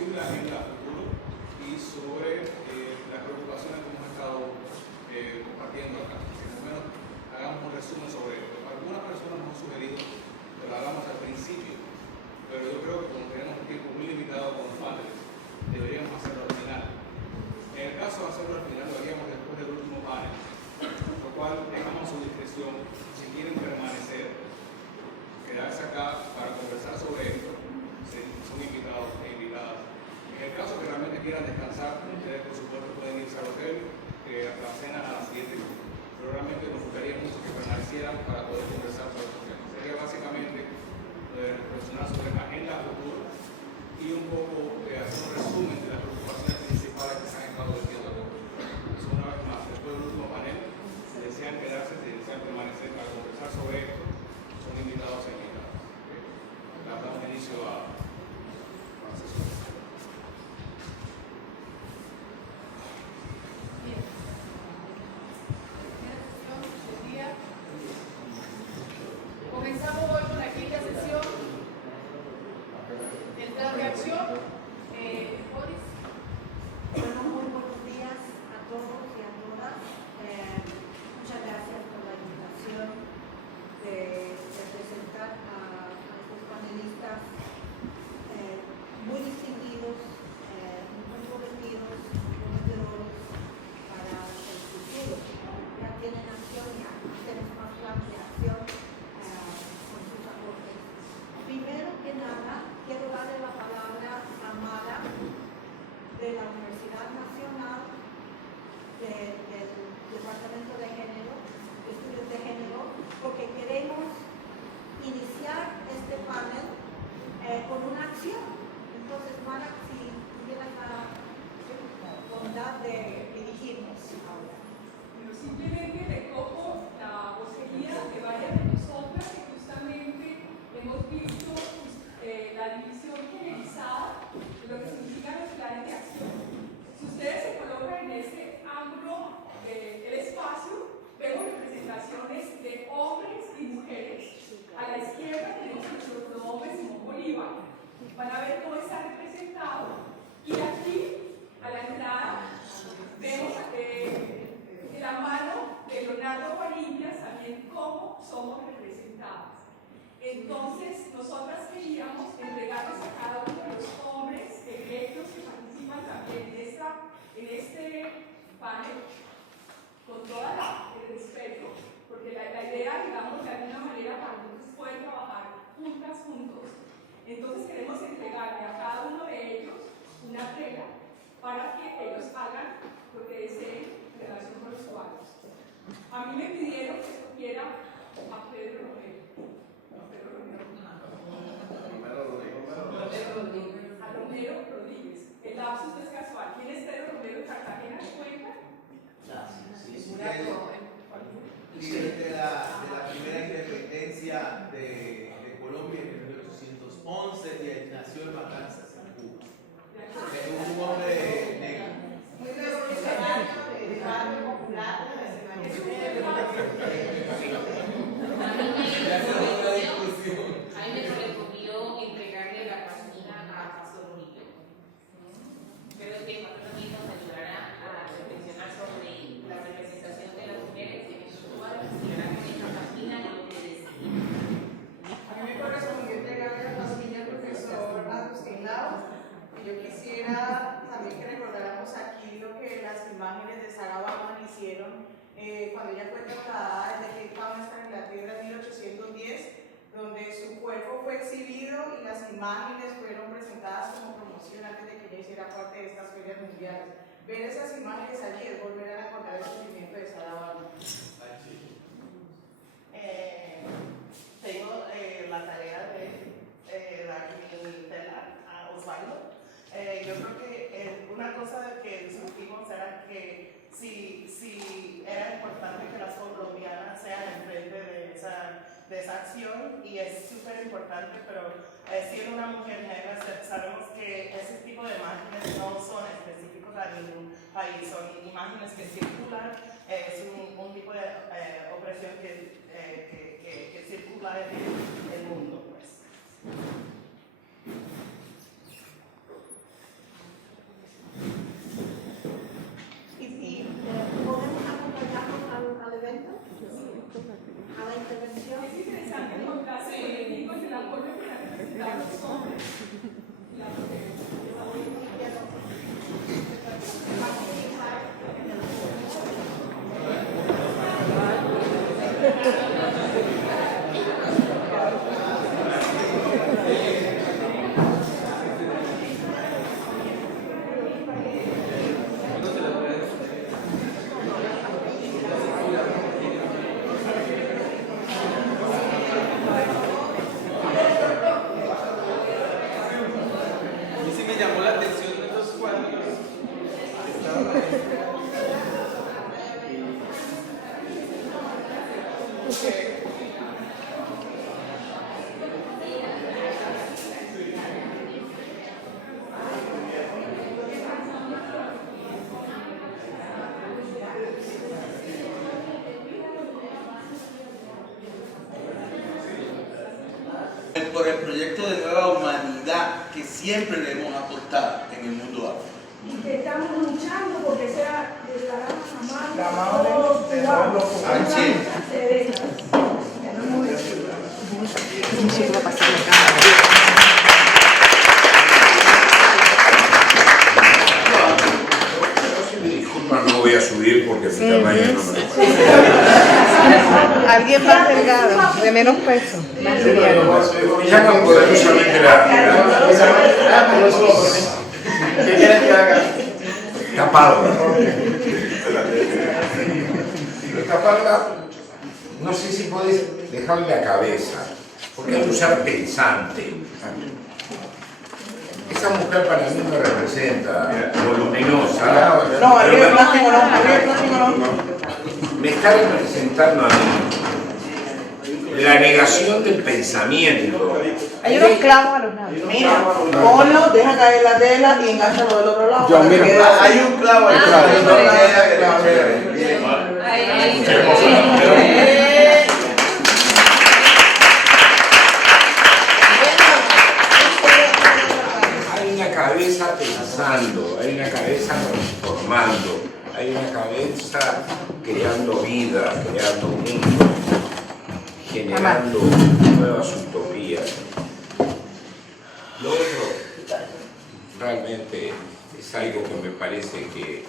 posible agenda a futuro y sobre las preocupaciones que hemos estado compartiendo acá. Si más o menos hagamos un resumen sobre esto. Algunas personas nos han sugerido que lo hagamos al principio, pero yo creo que como tenemos un tiempo muy limitado con los paneles, deberíamos hacerlo al final. En el caso de hacerlo al final, lo haríamos después del último panel, lo cual dejamos a su discreción si quieren permanecer, quedarse acá para conversar sobre esto, son invitados e invitadas. En el caso que realmente quieran descansar, ustedes por supuesto pueden irse al hotel, hasta la cena a las 7, pero realmente nos gustaría mucho que permanecieran para poder conversar sobre estos temas. Sería básicamente reflexionar sobre la agenda a futuro y un poco hacer un resumen de las preocupaciones principales que se han estado diciendo acá. Entonces, una vez más, después del último panel, si desean quedarse, si desean permanecer para conversar sobre esto, son invitados e invitadas. Damos inicio a la sesión. Comenzamos hoy con la quinta sesión del plan de acción. Boris. Bueno, muy buenos días a todos y a todas. Muchas gracias por la invitación de presentar a estos panelistas muy distinguidos, muy comprometidos, muy prometedores para el futuro. Ya tienen acción, ya tenemos más plan de acción con sus aportes. Primero que nada, quiero darle la palabra a Mara de la Universidad Nacional del Departamento de Género, de Estudios de Género, porque queremos iniciar este panel con una acción. Entonces, Mara, si tuvieras la bondad de dirigirnos ahora. Bueno, simplemente recojo la vocería de varias de nosotras que justamente hemos visto la división generalizada de lo que significan los planes de acción. Si ustedes se colocan en este ángulo del espacio, vemos representaciones de hombres y mujeres. A la izquierda tenemos nuestro prohombre Simón Bolívar. Van a ver cómo está representado. Y aquí, a la entrada, vemos de la mano de Leonardo Guarimbias también cómo somos representadas. Entonces, nosotras queríamos entregarles a cada uno de los hombres electos que participan también en este panel, con todo el respeto, porque la idea, digamos, de alguna manera, para nosotros poder trabajar juntos. Entonces, queremos entregarle a cada uno de ellos una tela para que ellos hagan lo que deseen en relación con los cuadros. A mí me pidieron que escogiera a Pedro Romero. A Romero Rodríguez. El lapsus es casual. ¿Quién es Pedro Romero de Cartagena? ¿De Cuenca? Sí. Líder de la primera independencia de Colombia en 1811 y nació en Matanzas, en Cuba. Es un hombre negro. Muy revolucionario, de barrio popular, A mí me correspondió entregarle la página a Pastor Bonito. Creo que Pastor Bonito nos ayudará a reflexionar sobre la representación de las mujeres en el cuadro y hará con esta página lo que decía. A mí me correspondió entregarle la página al profesor Agustín Lau. Y yo quisiera también que recordáramos aquí lo que las imágenes de Sarah Bauman hicieron cuando ella cuenta la de que Bauman está en Inglaterra en 1810, donde su cuerpo fue exhibido y las imágenes fueron presentadas como promoción antes de que ella hiciera parte de estas ferias mundiales. Ver esas imágenes allí es volver a recordar el sufrimiento de Sarah Bauman. Tengo la tarea de darle tela a Osvaldo. Yo creo que una cosa que discutimos era que si era importante que las colombianas sean enfrente de esa acción, y es súper importante, pero siendo una mujer negra sabemos que ese tipo de imágenes no son específicos a ningún país, son imágenes que circulan, es un tipo de opresión que circula en el mundo, pues. siempre le hemos aportado en el mundo afro. Y que estamos luchando porque sea La mano de los cubanos. Disculpa, no voy a subir porque mi tamaño no me lo Alguien más delgado, de menos peso. Más liviano. Ya no poderosamente ¿Qué quieres que haga? tapado. Taparla, no sé si podéis dejarle la cabeza, porque hay que usar pensante. Esa mujer para mí me representa voluminosa. No, arriba el plástico no, arriba el plástico no. Me está representando a mí la negación del pensamiento. Hay unos clavos a los lados. Mira, ponlo, deja caer la tela y enganchalo del otro lado. Yo, mira, hay un clavo ahí. Hay una cabeza pensando, hay una cabeza transformando, hay una cabeza creando vida, creando mundo, generando nuevas utopías. Lo otro realmente es algo que me parece que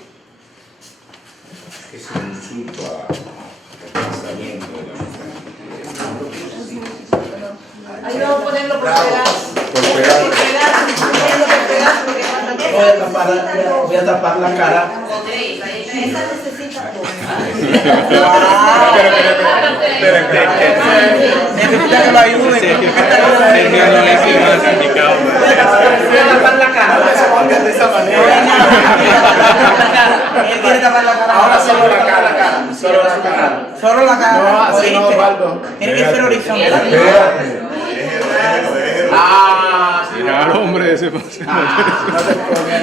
es un insulto al pensamiento de la mujer. Ayúdame a ponerlo por pedazos. Por pedazos. Voy a tapar la cara. Esa necesita poco. Necesita que lo ayuden. Voy a tapar la cara. No se pongan de esa manera. Él quiere tapar la cara. Ahora solo la cara. Solo la cara. Solo la cara. No, así no, Osvaldo. Tiene que ser horizontal. Ah, sí. Mira al hombre ese pase. No te pongas.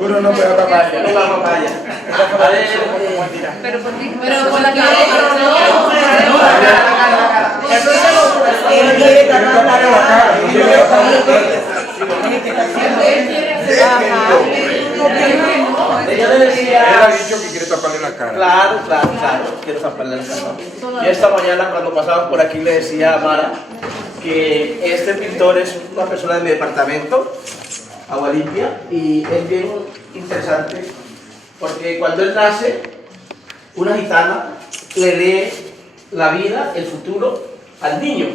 Uno no puede tapar ya. No va a tapar ya. Pero por la cara. Él quiere tapar la cara. Ella le decía. Él ha dicho que quiere taparle la cara. Claro, quiero taparle la cara. Y esta mañana cuando pasamos por aquí le decía a Mara que este pintor es una persona de mi departamento, Agua Limpia, y es bien interesante porque cuando él nace, una gitana le lee la vida, el futuro al niño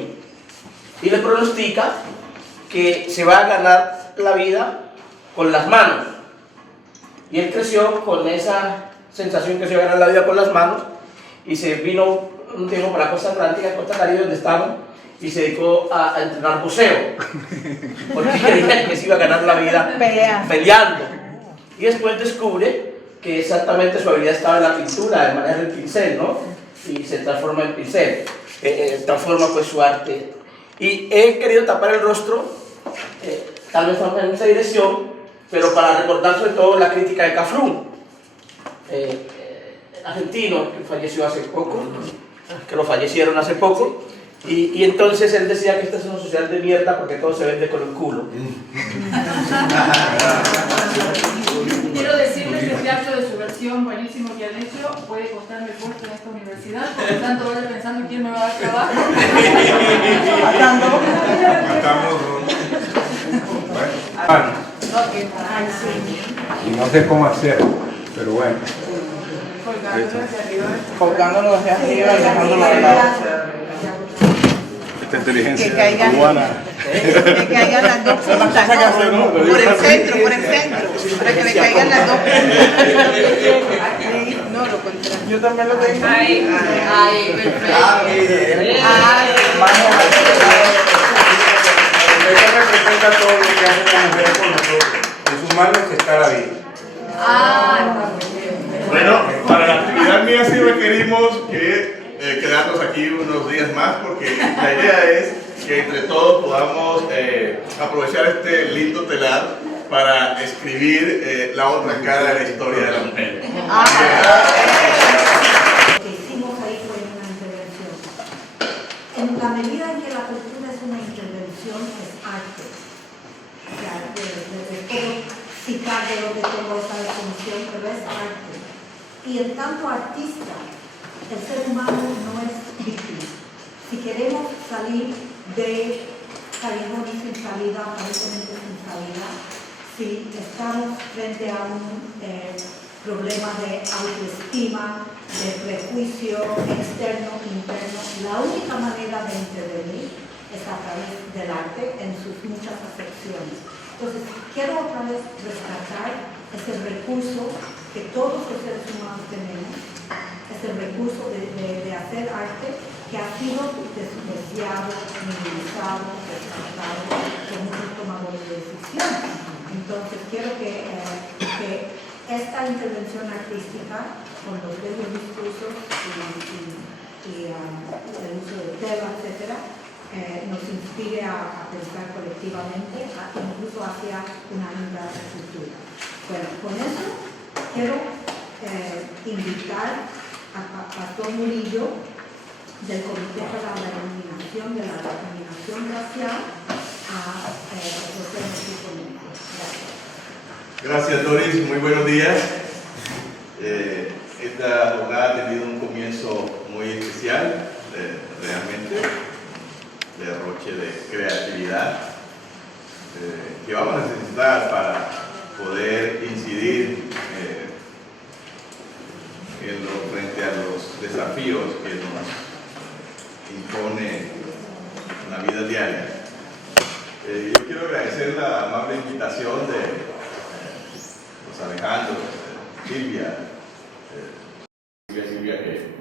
y le pronostica que se va a ganar la vida con las manos. Y él creció con esa sensación que se iba a ganar la vida con las manos y se vino un tiempo para la costa atlántica, Costa Caribe, donde estamos, y se dedicó a entrenar buceo, porque creía que se iba a ganar la vida peleando. Y después descubre que exactamente su habilidad estaba en la pintura, en manejar el pincel, ¿no? Y se transforma en pincel, transforma pues su arte. Y he querido tapar el rostro, tal vez no en esa dirección, pero para recordar sobre todo la crítica de Cafrún, argentino, que falleció hace poco, que lo fallecieron hace poco, y entonces él decía que esta es una sociedad de mierda porque todo se vende con el culo. Quiero decirles que este acto de subversión buenísimo que han hecho puede costarme el puesto en esta universidad, por lo tanto vaya pensando quién me va a dar trabajo. Y no sé cómo hacer, pero bueno. Colgándolo hacia arriba y dejándolo al lado. Esta inteligencia cubana. Que caigan las dos puntas, ¿no? Por el centro, para que le caigan las dos puntas. No, lo contrario. Yo también lo tengo. Ay, perfecto. Ella representa todo lo que hace la mujer con nosotros. En sus manos está la vida. Bueno, para la actividad mía sí requerimos que quedarnos aquí unos días más porque la idea es que entre todos podamos aprovechar este lindo telar para escribir la otra cara de la historia de la mujer. Lo que hicimos ahí fue una intervención. En la medida en que la cultura es una intervención, es arte. O sea, de dónde tengo esa definición, pero es arte. Y en tanto artista, el ser humano no es víctima. Si queremos salir de callejones sin salida, aparentemente sin salida, si estamos frente a un problema de autoestima, de prejuicio externo, interno, la única manera de intervenir es a través del arte en sus muchas acepciones. Entonces, quiero otra vez rescatar ese recurso que todos los seres humanos tenemos, es el recurso de hacer arte que ha sido despreciado, minimizado, respetado por muchos tomadores de decisiones. Entonces, quiero que esta intervención artística, con los bellos discursos y el uso de tela, etc., nos inspire a pensar colectivamente, incluso hacia una linda cultura. Bueno, con eso quiero invitar a Pastor Murillo del Comité para la Eliminación de la Discriminación Racial a ofrecer su ponencia. Gracias. Gracias, Doris. Muy buenos días. Esta jornada ha tenido un comienzo muy especial, realmente, de derroche de creatividad, que vamos a necesitar para poder incidir frente a los desafíos que nos impone la vida diaria. Yo quiero agradecer la amable invitación de Alejandro, Silvia, que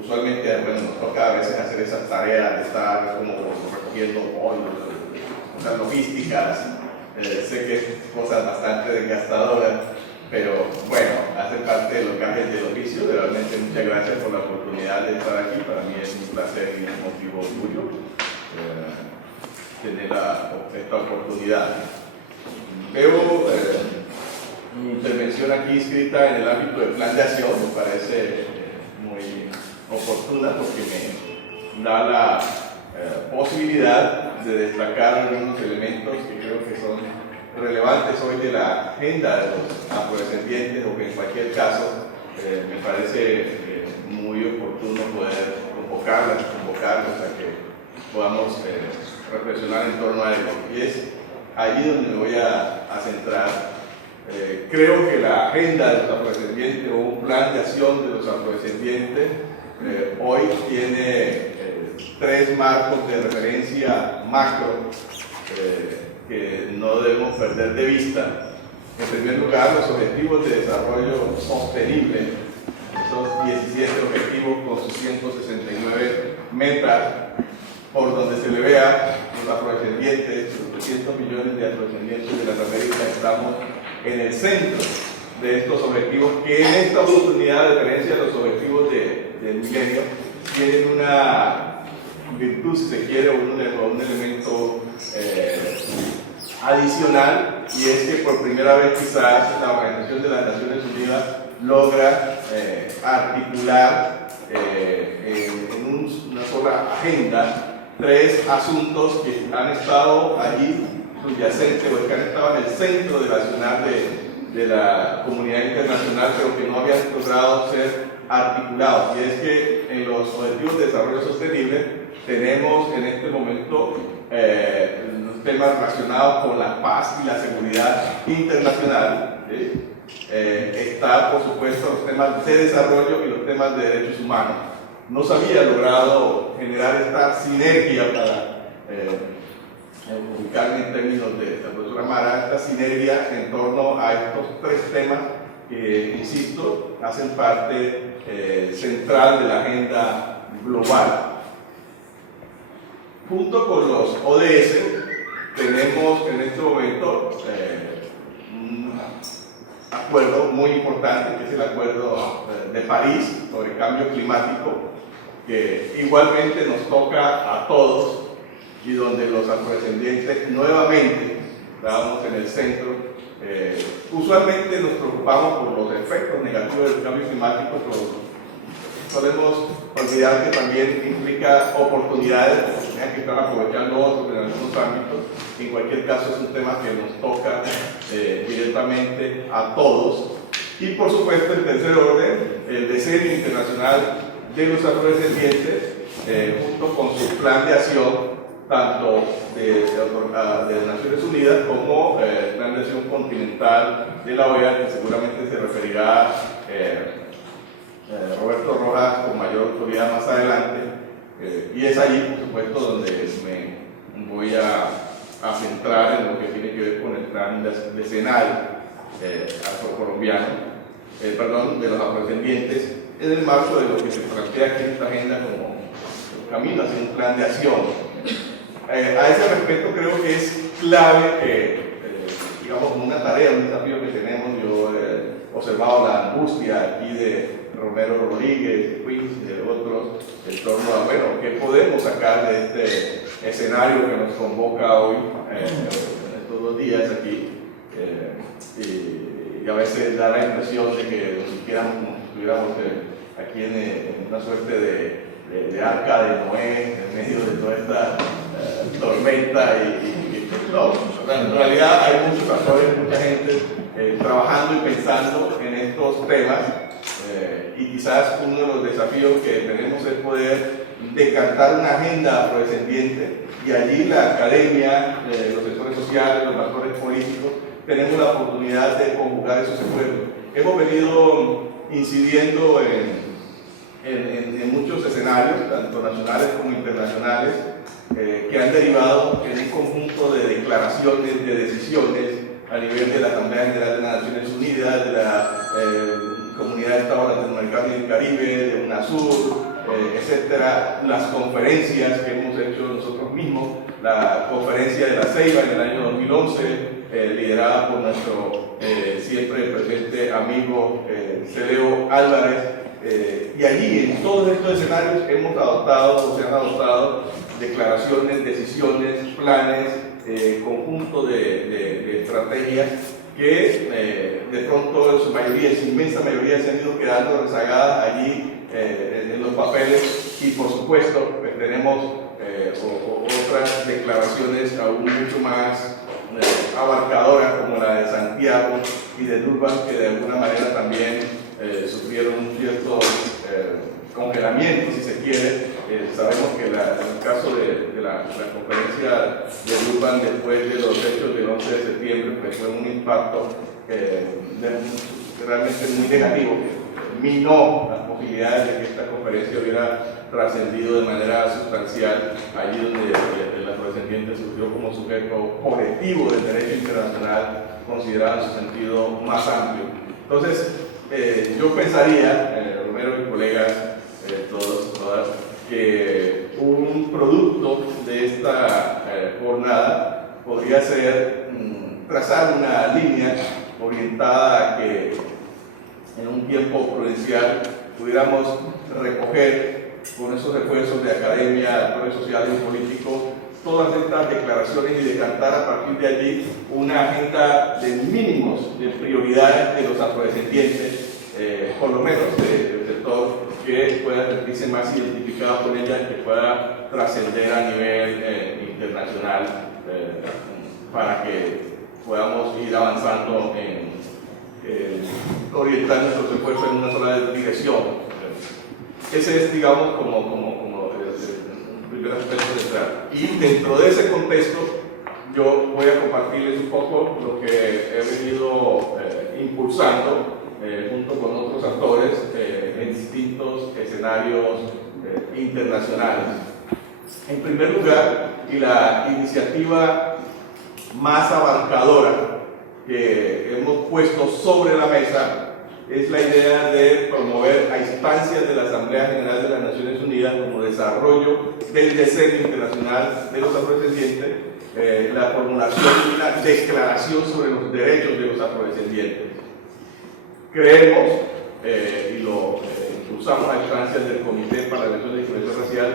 usualmente nos toca a veces hacer esa tarea de estar como recogiendo las logísticas. Sé que es cosas bastante desgastadoras, pero bueno, hace parte de los gajes del oficio. Realmente muchas gracias por la oportunidad de estar aquí. Para mí es un placer y un motivo orgullo tener esta oportunidad. Veo mi intervención aquí escrita en el ámbito del plan de acción, me parece muy oportuna porque me da la posibilidad de destacar algunos elementos que creo que son relevantes hoy de la agenda de los afrodescendientes, o que en cualquier caso me parece muy oportuno poder convocarlos a que podamos reflexionar en torno a ello. Y es allí donde me voy a centrar. Creo que la agenda de los afrodescendientes o un plan de acción de los afrodescendientes hoy tiene tres marcos de referencia macro que no debemos perder de vista. En primer lugar, los objetivos de desarrollo sostenible, esos 17 objetivos con sus 169 metas, por donde se le vea, los afrodescendientes, los 300 millones de afrodescendientes de las Américas, estamos en el centro de estos objetivos, que en esta oportunidad, de diferencia de los objetivos del milenio, tienen una virtud, si se quiere, o un elemento adicional, y es que por primera vez quizás la Organización de las Naciones Unidas logra articular en una sola agenda tres asuntos que han estado allí subyacentes, o que han estado en el centro del accionar de la comunidad internacional, pero que no habían logrado ser articulados. Y es que en los Objetivos de Desarrollo Sostenible tenemos en este momento los temas relacionados con la paz y la seguridad internacional. Está, por supuesto, los temas de desarrollo y los temas de derechos humanos. No se había logrado generar esta sinergia para ubicarme en términos de la profesora Mara, esta sinergia en torno a estos tres temas que, insisto, hacen parte central de la agenda global. Junto con los ODS, tenemos en este momento un acuerdo muy importante, que es el Acuerdo de París sobre Cambio Climático, que igualmente nos toca a todos, y donde los afrodescendientes nuevamente estábamos en el centro. Usualmente nos preocupamos por los efectos negativos del cambio climático, pero podemos olvidar que también implica oportunidades que están aprovechando otros en algunos ámbitos. En cualquier caso es un tema que nos toca directamente a todos. Y por supuesto, en tercer orden, el Decenio Internacional de los Afrodescendientes, junto con su plan de acción, tanto de Naciones Unidas como el plan de acción continental de la OEA, que seguramente se referirá Roberto Rojas con mayor autoridad más adelante. Y es allí, por supuesto, donde me voy a centrar en lo que tiene que ver con el plan decenal afrocolombiano, de los afrodescendientes, en el marco de lo que se plantea aquí en esta agenda como camino hacia un plan de acción. A ese respecto creo que es clave que, digamos, como una tarea, un desafío que tenemos, yo he observado la angustia aquí de Romero Rodríguez, de Queens y de otros, en torno a, bueno, ¿qué podemos sacar de este escenario que nos convoca hoy, estos 2 días aquí? Y a veces da la impresión de que nos sintiéramos como si estuviéramos aquí en una suerte de arca de Noé, en medio de toda esta tormenta. No, en realidad hay muchos actores, mucha gente trabajando y pensando en estos temas. Y quizás uno de los desafíos que tenemos es poder decantar una agenda afrodescendiente, y allí la academia, los sectores sociales, los actores políticos, tenemos la oportunidad de conjugar esos esfuerzos. Hemos venido incidiendo en muchos escenarios, tanto nacionales como internacionales, que han derivado en un conjunto de declaraciones, de decisiones a nivel de la Asamblea General de las Naciones Unidas, de la Comunidad de Estados Latinoamericanos y del Caribe, de UNASUR, etcétera, las conferencias que hemos hecho nosotros mismos, la conferencia de la Ceiba en el año 2011, liderada por nuestro siempre presente amigo Celeo Álvarez, y allí en todos estos escenarios hemos adoptado o se han adoptado declaraciones, decisiones, planes, conjunto de estrategias que de pronto en su mayoría, en su inmensa mayoría, se han ido quedando rezagadas allí en los papeles, y por supuesto pues, tenemos otras declaraciones aún mucho más abarcadoras, como la de Santiago y de Durban, que de alguna manera también sufrieron un cierto congelamiento, si se quiere. Sabemos que en el caso de la conferencia de Durban, después de los hechos del 11 de septiembre, pues fue un impacto realmente muy negativo, que minó las posibilidades de que esta conferencia hubiera trascendido de manera sustancial allí donde el afrodescendiente surgió como sujeto objetivo del derecho internacional, considerado en su sentido más amplio. Entonces, yo pensaría, Romero y colegas, todas, que un producto de esta jornada podría ser trazar una línea orientada a que en un tiempo prudencial pudiéramos recoger con esos esfuerzos de academia, actores sociales y políticos, todas estas declaraciones y decantar a partir de allí una agenda de mínimos, de prioridades de los afrodescendientes, por lo menos del sector, que pueda sentirse más identificado con ella y que pueda trascender a nivel internacional, para que podamos ir avanzando en orientar nuestros esfuerzos en una sola dirección. Ese es, digamos, como el primer aspecto central. Y dentro de ese contexto, yo voy a compartirles un poco lo que he venido impulsando junto con otros actores en distintos escenarios internacionales. En primer lugar, y la iniciativa más abarcadora que hemos puesto sobre la mesa es la idea de promover a instancias de la Asamblea General de las Naciones Unidas como desarrollo del Decenio Internacional de los Afrodescendientes, la formulación de una declaración sobre los derechos de los afrodescendientes. Creemos, y lo impulsamos a instancias del Comité para la Reducción de la Diferencia Racial,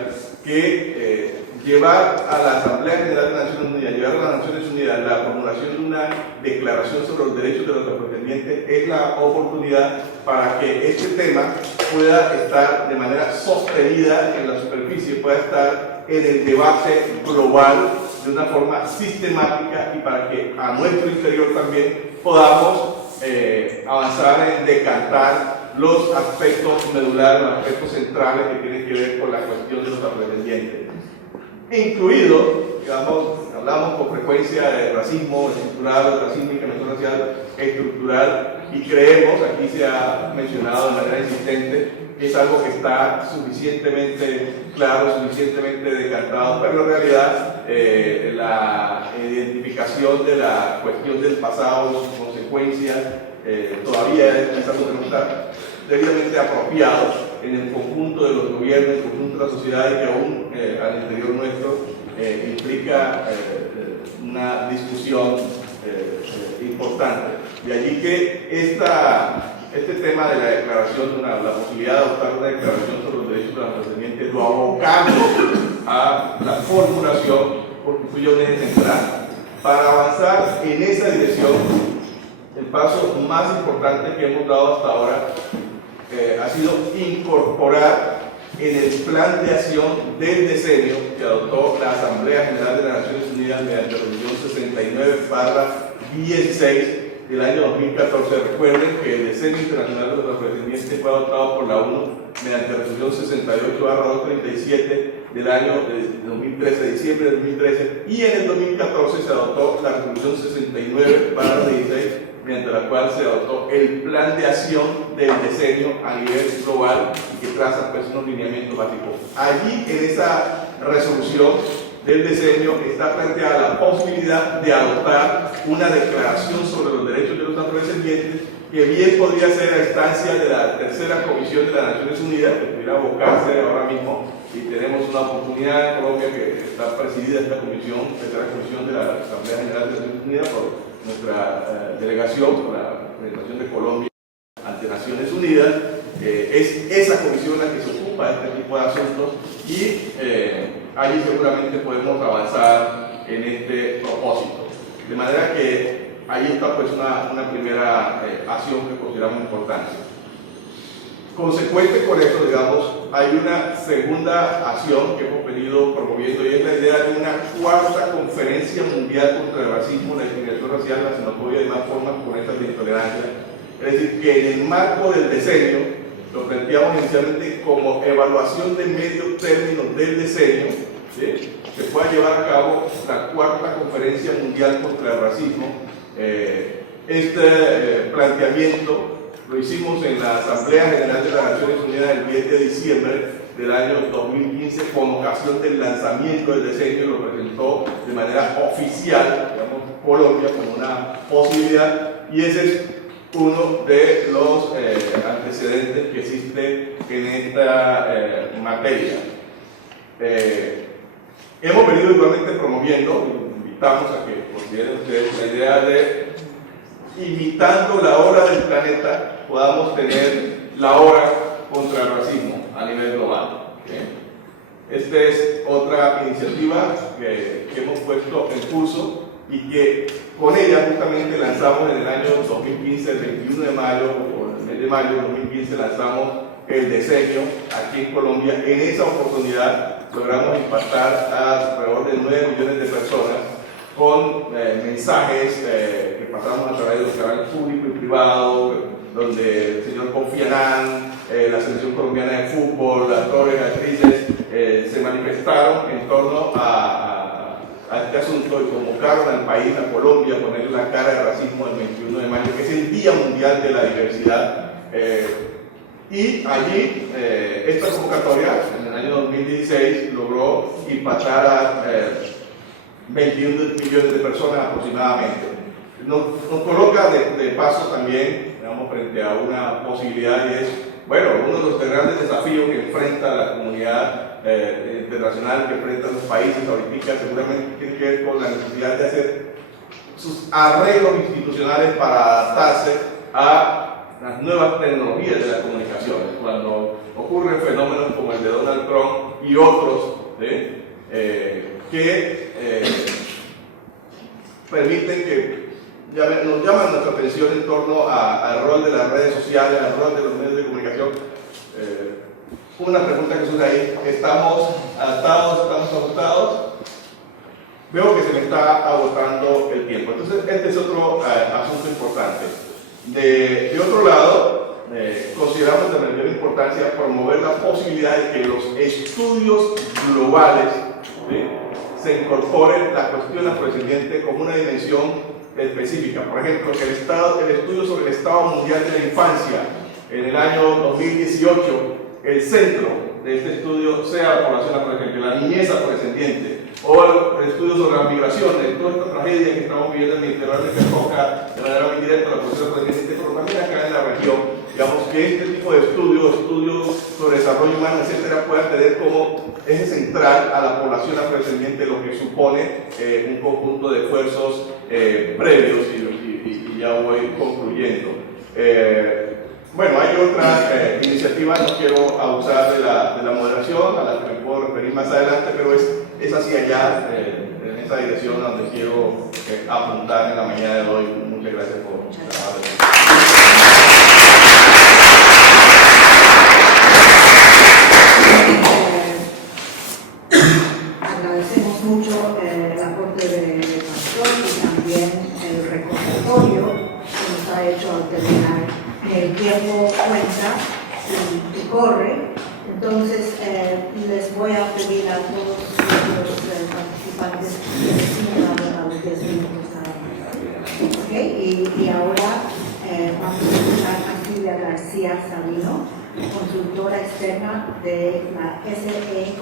que llevar a la Asamblea General de Naciones Unidas, llevar a las Naciones Unidas la formulación de una declaración sobre los derechos de los afrodescendientes es la oportunidad para que este tema pueda estar de manera sostenida en la superficie, pueda estar en el debate global de una forma sistemática y para que a nuestro interior también podamos avanzar en decantar los aspectos medulares, los aspectos centrales que tienen que ver con la cuestión de los afrodescendientes. Incluido, digamos, hablamos con frecuencia de racismo estructural, racismo interracial estructural, y creemos, aquí se ha mencionado de manera insistente, que es algo que está suficientemente claro, suficientemente decantado, pero en realidad la identificación de la cuestión del pasado, sus consecuencias, todavía es algo que no está debidamente apropiado en el conjunto de los gobiernos, en el conjunto de la sociedad, y que aún al interior nuestro implica una discusión importante. De allí que este tema de la declaración, la posibilidad de adoptar una declaración sobre los derechos de los afrodescendientes, lo abocamos a la formulación por conclusiones centrales. Para avanzar en esa dirección, el paso más importante que hemos dado hasta ahora ha sido incorporar en el plan de acción del decenio que adoptó la Asamblea General de las Naciones Unidas mediante la resolución 69/16 del año 2014. Recuerden que el decenio internacional de los afrodescendientes fue adoptado por la ONU mediante la resolución 68/237 del año 2013, de diciembre de 2013, y en el 2014 se adoptó la resolución 69/16, mediante la cual se adoptó el plan de acción del decenio a nivel global y que traza pues unos lineamientos básicos. Allí en esa resolución del decenio está planteada la posibilidad de adoptar una declaración sobre los derechos de los afrodescendientes, que bien podría ser a instancia de la tercera comisión de las Naciones Unidas, que pudiera abocarse ahora mismo, y tenemos una oportunidad en Colombia que está presidida esta comisión, tercera comisión de la Asamblea General de las Naciones Unidas, por nuestra delegación, por la representación de Colombia ante Naciones Unidas. Es esa comisión la que se ocupa de este tipo de asuntos, y allí seguramente podemos avanzar en este propósito. De manera que ahí está pues una primera acción que consideramos importante. Consecuente con eso, digamos, hay una segunda acción que hemos venido promoviendo, y es la idea de una cuarta conferencia mundial contra el racismo, la discriminación racial, la xenofobia y demás formas exponentes de intolerancia. Es decir, que en el marco del decenio, lo planteamos inicialmente como evaluación de medio término del decenio, ¿sí?, se pueda llevar a cabo la cuarta conferencia mundial contra el racismo. Este planteamiento lo hicimos en la Asamblea General de las Naciones Unidas el 10 de diciembre del año 2015, con ocasión del lanzamiento del decenio. Lo presentó de manera oficial, digamos, Colombia como una posibilidad, y ese es uno de los antecedentes que existe en esta materia. Hemos venido igualmente promoviendo, invitamos a que consideren ustedes la idea de, imitando la hora del planeta, podamos tener la hora contra el racismo a nivel global. Esta es otra iniciativa que hemos puesto en curso, y que con ella justamente lanzamos en el año 2015, el 21 de mayo, o el mes de mayo de 2015, lanzamos el decenio aquí en Colombia. En esa oportunidad logramos impactar a alrededor de 9 millones de personas con mensajes que pasamos a través de los canales públicos y privados, donde el señor Kofi Annan, la selección colombiana de fútbol, actores, actrices, se manifestaron en torno a este asunto y convocaron al país, a Colombia, a ponerle la cara de racismo el 21 de mayo, que es el Día Mundial de la Diversidad. Y allí, esta convocatoria, en el año 2016, logró impactar a 21 millones de personas aproximadamente. Nos coloca de paso también, digamos, frente a una posibilidad, y es, bueno, uno de los grandes desafíos que enfrenta la comunidad internacional, que enfrentan los países ahorita, seguramente tiene que ver con la necesidad de hacer sus arreglos institucionales para adaptarse a las nuevas tecnologías de las comunicaciones. Cuando ocurren fenómenos como el de Donald Trump y otros, que permiten que nos llaman nuestra atención en torno al rol de las redes sociales, al rol de los medios de comunicación. Una pregunta que surge ahí: ¿estamos adaptados? ¿Estamos ajustados? Veo que se me está agotando el tiempo. Entonces, este es otro asunto importante. De otro lado, consideramos de mayor importancia promover la posibilidad de que los estudios globales, ¿sí?, se incorporen la cuestión afrodescendiente como una dimensión específica. Por ejemplo, que el estudio sobre el estado mundial de la infancia en el año 2018, el centro de este estudio sea la población afrodescendiente, la niñez afrodescendiente, o el estudio sobre la migración, de toda esta tragedia que estamos viviendo en el Mediterráneo que toca de manera muy directa a la población afrodescendiente, pero también acá en la región. Digamos que este tipo de estudios sobre desarrollo humano, etcétera, puedan tener como eje central a la población afrodescendiente, lo que supone un conjunto de esfuerzos previos, y ya voy concluyendo. Bueno, hay otras iniciativas, no quiero abusar de la moderación, a las que me puedo referir más adelante, pero es hacia allá, en esa dirección donde quiero apuntar en la mañana de hoy. Muchas gracias por la atención. Agradecemos mucho el aporte de Pastor y también el recordatorio que nos ha hecho al terminar. El tiempo cuenta y corre, entonces les voy a pedir a todos los participantes que se sigan a los 10 minutos cada uno. ¿Okay? Y ahora vamos a escuchar a Silvia García Sabino, consultora externa de la SEEIC.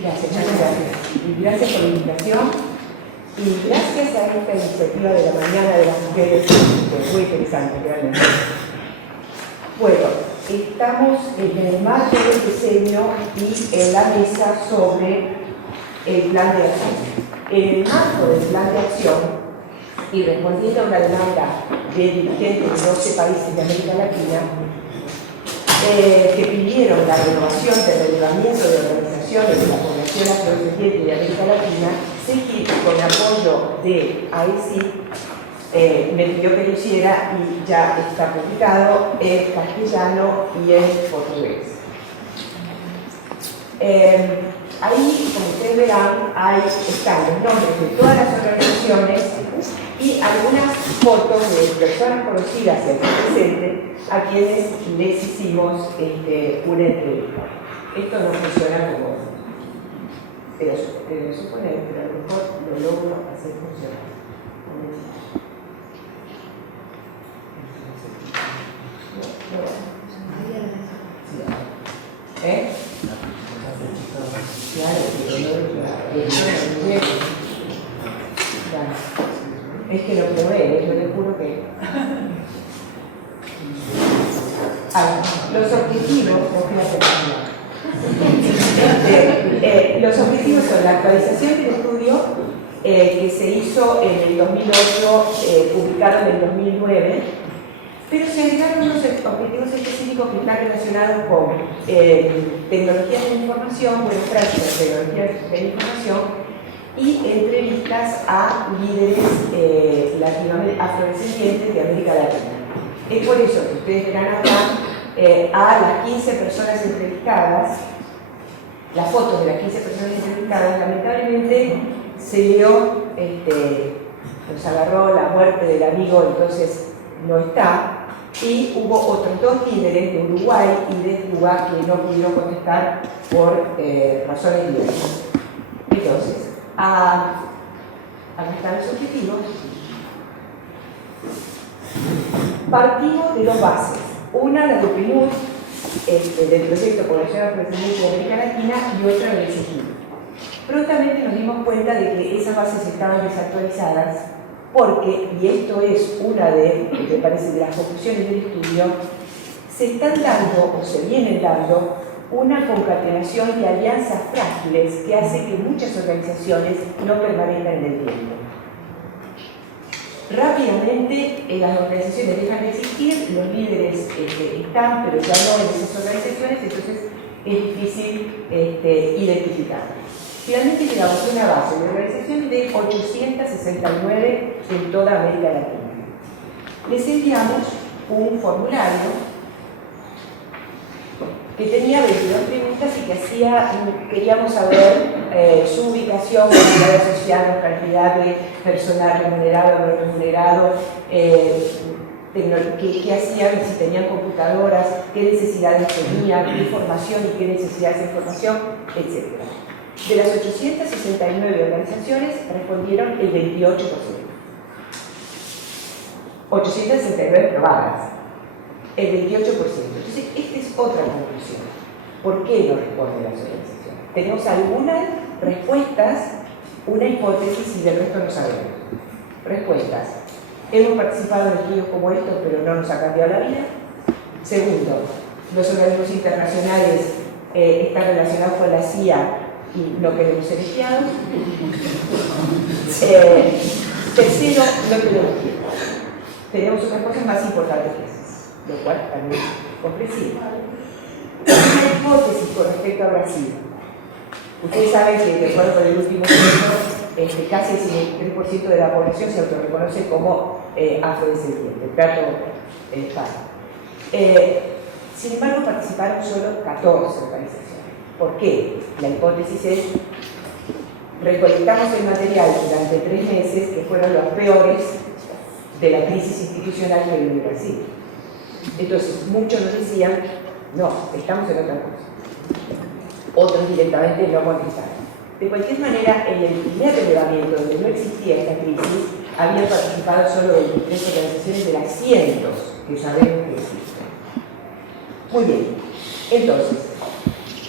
Gracias, muchas gracias. Y gracias por la invitación. Y gracias a esta iniciativa de la Mañana de las Mujeres, que es muy interesante realmente. Bueno, estamos en el marco del diseño y en la mesa sobre el plan de acción. En el marco del plan de acción, y respondiendo a una demanda de dirigentes de 12 países de América Latina, que pidieron la renovación del relevamiento de organizaciones de la población afrodescendiente de América Latina, SEGIP, con apoyo de AECI, me pidió que lo hiciera y ya está publicado en castellano y en portugués. Ahí, como ustedes verán, están los nombres de todas las organizaciones y algunas fotos de personas conocidas y aquí presentes a quienes les hicimos una entrevista. Esto no funciona como pero suponer, pero a lo mejor lo logro hacer funcionar. ¿Eh? Claro, es que lo probé, yo le juro que. Los objetivos, los objetivos son la actualización del estudio que se hizo en el 2008, publicado en el 2009, pero se agregaron unos objetivos específicos que están relacionados con tecnologías de información, buenas prácticas de tecnologías de información y entrevistas a líderes afrodescendientes de América Latina. Es por eso que ustedes verán acá a las 15 personas entrevistadas, las fotos de las 15 personas entrevistadas. Lamentablemente se dio, nos agarró la muerte del amigo, entonces no está, y hubo otros dos líderes de Uruguay y de Cuba que no pudieron contestar por razones diversas. Entonces, acá están los objetivos. Partimos de dos bases. Una, la de PNUD, del proyecto Población Afrodescendiente de América Latina, y otra del SEGIP. Prontamente nos dimos cuenta de que esas bases estaban desactualizadas porque, y esto es una me parece, de las conclusiones del estudio, se están dando o se vienen dando una concatenación de alianzas frágiles que hace que muchas organizaciones no permanezcan en el tiempo. Rápidamente las organizaciones dejan de existir, los líderes están, pero ya no en esas organizaciones, entonces es difícil identificar. Finalmente llegamos a una base de organizaciones de 869 en toda América Latina. Les enviamos un formulario que tenía 22 preguntas y que queríamos saber su ubicación, cantidad de asociados, cantidad de personal remunerado, no remunerado, qué hacían, si tenían computadoras, qué necesidades tenían, qué formación y qué necesidades de formación, etc. De las 869 organizaciones respondieron el 28%. 869 probadas. El 28%. Entonces, esta es otra conclusión. ¿Por qué no responden las organizaciones? Tenemos algunas respuestas, una hipótesis y del resto no sabemos. Respuestas. Hemos participado en estudios como estos, pero no nos ha cambiado la vida. Segundo, los organismos internacionales están relacionados con la CIA y no queremos ser espiados. Tercero, no tenemos tiempo. Tenemos unas cosas más importantes que esas, lo cual también es comprensible. Una hipótesis con respecto a Brasil. Ustedes saben que, de acuerdo con el último censo, casi el 53% de la población se autorreconoce como afrodescendiente, el plato hispano. Sin embargo, participaron solo 14 organizaciones. ¿Por qué? La hipótesis es: recolectamos el material durante 3 meses que fueron los peores de la crisis institucional que vive Brasil. Entonces, muchos nos decían, no, estamos en otra cosa. Otros directamente no contestaron. De cualquier manera, en el primer relevamiento, donde no existía esta crisis, habían participado solo 23 organizaciones de las cientos que sabemos que existen. Muy bien. Entonces,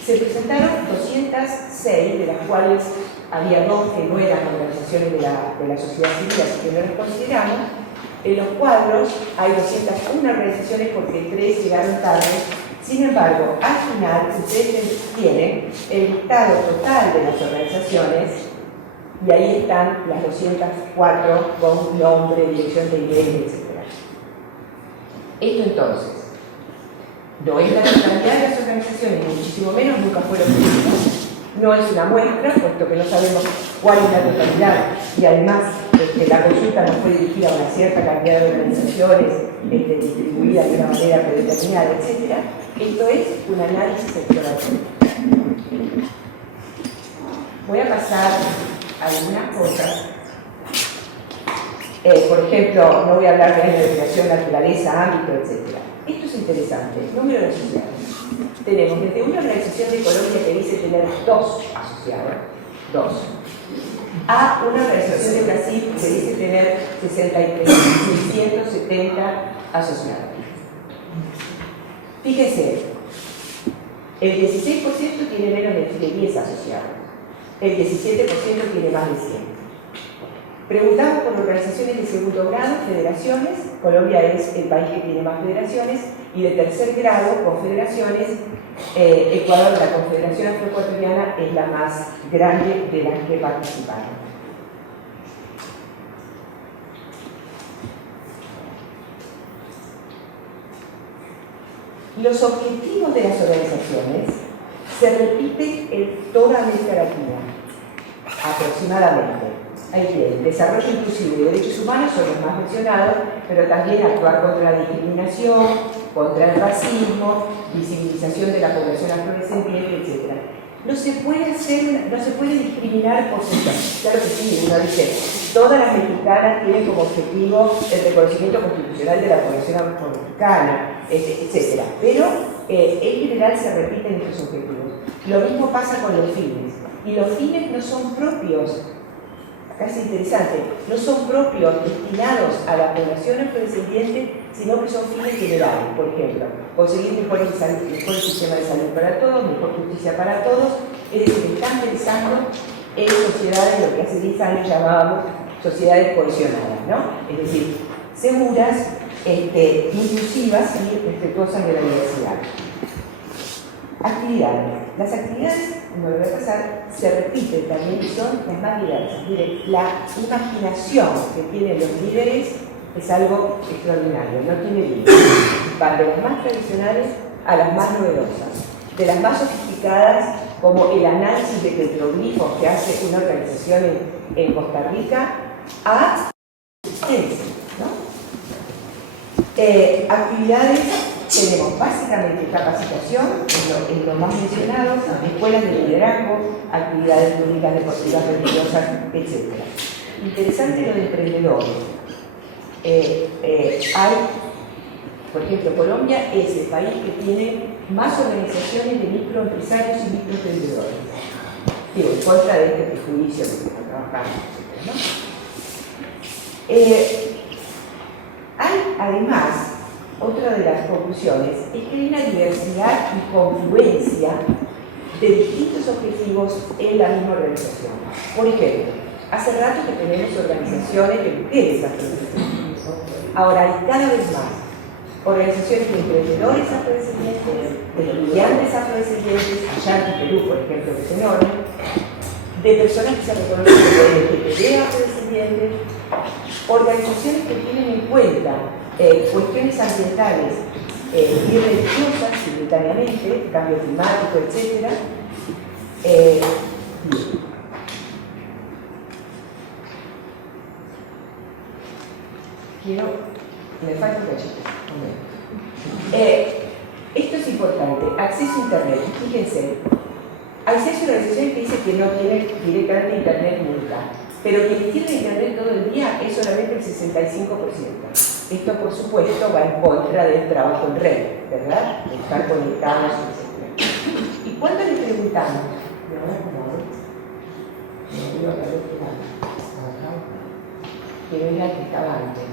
se presentaron 206, de las cuales había 2 que no eran organizaciones de la sociedad civil, así que no las consideramos. En los cuadros hay 201 organizaciones porque 3 llegaron tarde. Sin embargo, al final ustedes tienen el listado total de las organizaciones y ahí están las 204 con nombre, dirección de email, etc. Esto entonces no es la totalidad de las organizaciones, ni muchísimo menos, nunca fue lo mismo. No es una muestra, puesto que no sabemos cuál es la totalidad y además la consulta no fue dirigida a una cierta cantidad de organizaciones distribuidas de una manera predeterminada, etc. Esto es un análisis exploratorio. Voy a pasar algunas cosas. Por ejemplo, no voy a hablar de año de creación, naturaleza, ámbito, etc. Esto es interesante. Número de asociados. Tenemos desde una organización de Colombia que dice tener 2 asociados, 2, a una organización de Brasil que dice tener 63.670 asociados. Fíjense, el 16% tiene menos de 10 asociados, el 17% tiene más de 100. Preguntamos por organizaciones de segundo grado, federaciones. Colombia es el país que tiene más federaciones, y de tercer grado, confederaciones. Ecuador, la Confederación Afroecuatoriana, es la más grande de las que participaron. Los objetivos de las organizaciones se repiten en toda América Latina, aproximadamente. Ahí tienen, desarrollo inclusivo y derechos humanos son los más mencionados, pero también actuar contra la discriminación, contra el racismo, visibilización de la población afrodescendiente, etc. No se puede discriminar por sexo. Claro que sí, uno dice, todas las mexicanas tienen como objetivo el reconocimiento constitucional de la población afroamericana, etc. Pero en general se repiten estos objetivos. Lo mismo pasa con los fines. Y los fines no son propios, casi interesante, no son propios destinados a la población afrodescendiente, sino que son fines generales. Por ejemplo, conseguir mejor sistema de salud para todos, mejor justicia para todos. Es decir, están pensando en sociedades, lo que hace 10 años llamábamos sociedades cohesionadas, ¿no? Es decir, seguras, inclusivas y respetuosas de la diversidad. Actividades. Las actividades, no lo voy a pasar, se repiten también y son las más diversas. Miren, la imaginación que tienen los líderes es algo extraordinario, no tiene límites. Van de las más tradicionales a las más novedosas, de las más sofisticadas sofisticadas como el análisis de petroglifos que hace una organización en Costa Rica, a ciencia, ¿no? Actividades, tenemos básicamente capacitación, en lo más mencionado, escuelas de liderazgo, actividades públicas, deportivas, religiosas, etc. Interesante lo de emprendedores. Hay, por ejemplo, Colombia es el país que tiene más organizaciones de microempresarios y microemprendedores. Digo, en contra de este prejuicio que están trabajando, etc., ¿no? Hay además, otra de las conclusiones es que hay una diversidad y confluencia de distintos objetivos en la misma organización. Por ejemplo, hace rato que tenemos organizaciones de mujeres afrodescendientes. Ahora hay cada vez más organizaciones de emprendedores afrodescendientes, de estudiantes afrodescendientes, allá en Perú, por ejemplo, que es enorme, de personas que se reconocen como LGTB afrodescendientes, organizaciones que tienen en cuenta cuestiones ambientales y religiosas simultáneamente, cambio climático, etc. Me falta un cachito. Esto es importante, acceso a Internet. Fíjense, hay 6 organizaciones que dicen que no tienen directamente Internet nunca, pero quienes tienen Internet todo el día es solamente el 65%. Esto, por supuesto, va en contra del trabajo en red, ¿verdad? De estar conectados, etc. Y cuando les preguntamos, que era el que estaba antes.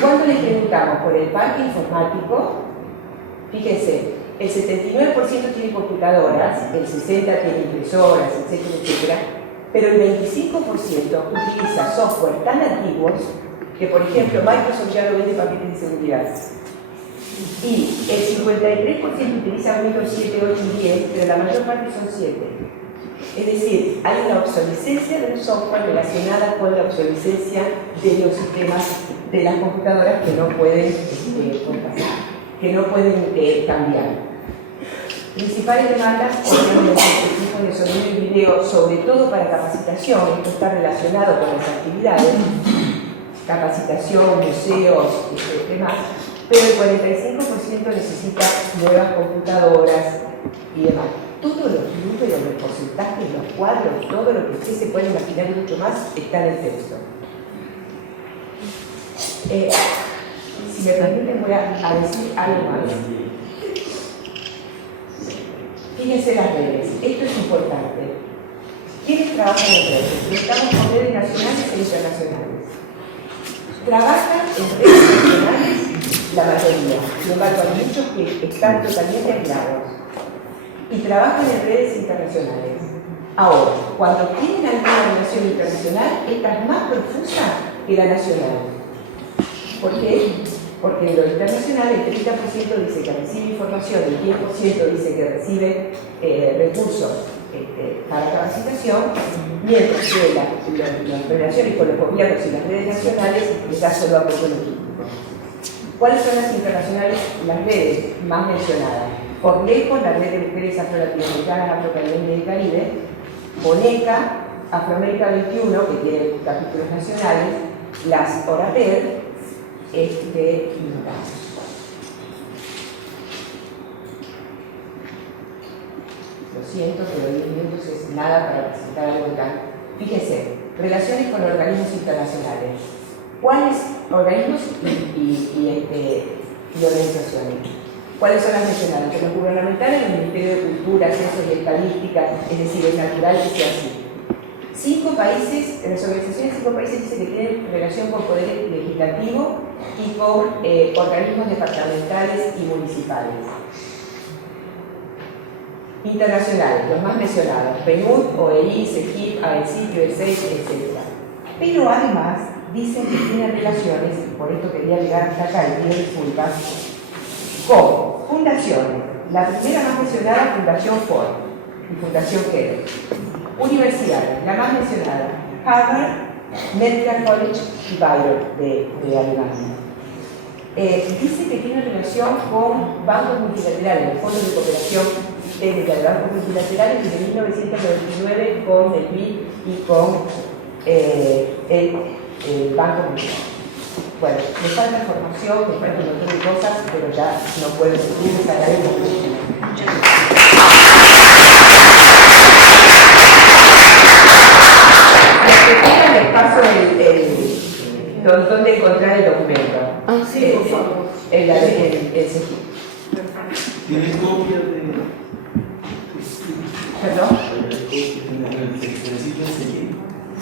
Cuando les preguntamos por el parque informático, fíjense, el 79% tiene computadoras, el 60% tiene impresoras, etcétera, etcétera, pero el 25% utiliza software tan antiguos que, por ejemplo, Microsoft ya no vende paquetes de seguridad. Y el 53% utiliza Windows 7, 8 y 10, pero la mayor parte son 7. Es decir, hay una obsolescencia del software relacionada con la obsolescencia de los sistemas de las computadoras que no pueden que no pueden cambiar. Principales demandas, obviamente, equipos de sonido y video, sobre todo para capacitación. Esto está relacionado con las actividades, capacitación, museos, demás, pero el 45% necesita nuevas computadoras y demás. Todos los números, los porcentajes, los cuadros, todo lo que usted se puede imaginar y mucho más está en el texto. Si me permiten, voy a decir algo más. Fíjense las redes, esto es importante. ¿Quiénes trabajan en redes? Estamos con redes nacionales e internacionales. Trabajan en redes nacionales la mayoría, sin embargo hay muchos que están totalmente aislados. Y trabajan en redes internacionales. Ahora, cuando tienen alguna relación internacional, esta es más profusa que la nacional. ¿Por qué? Porque en lo internacional el 30% dice que recibe información, el 10% dice que recibe recursos para capacitación, mientras que las relaciones con los gobiernos y las redes nacionales está solo apoyo logístico. ¿Cuáles son las internacionales? Las redes más mencionadas. Por lejos, la red de mujeres afro-latinoamericanas, afro-caribeñas y Caribe, ONECA, Afroamérica 21, que tiene capítulos nacionales, las ORAPER, lo siento, pero 10 minutos es nada para presentar algo tan. Fíjense, relaciones con organismos internacionales. ¿Cuáles organismos y organizaciones? ¿Cuáles son las mencionadas? Los gubernamentales, el Ministerio de Cultura, Censos y Estadística, es decir, es natural que sea así. 5 países, en las organizaciones 5 países dicen que tienen relación con poder legislativo y con organismos departamentales y municipales. Internacionales, los más mencionados, PNUD, OEI, CEGIP, AECIP, USAID, etc. Pero además dicen que tienen relaciones, y por esto quería llegar hasta acá y pido disculpas, con fundaciones. La primera más mencionada, Fundación Ford y Fundación Kellogg. Universidades, la más mencionada, Harvard, Medical College y Baylor de Alemania. dice que tiene relación con bancos multilaterales, fondos de cooperación técnica de bancos multilaterales desde 1999 con el BID y con el Banco Mundial. Bueno, me falta formación, me falta un montón de cosas, pero ya no puedo seguir, les agradezco mucho. Muchas gracias. Les paso dónde encontrar el documento. Ah, sí, por favor. El ¿Tienes copia de...? ¿Perdón? ¿Necesitas seguir?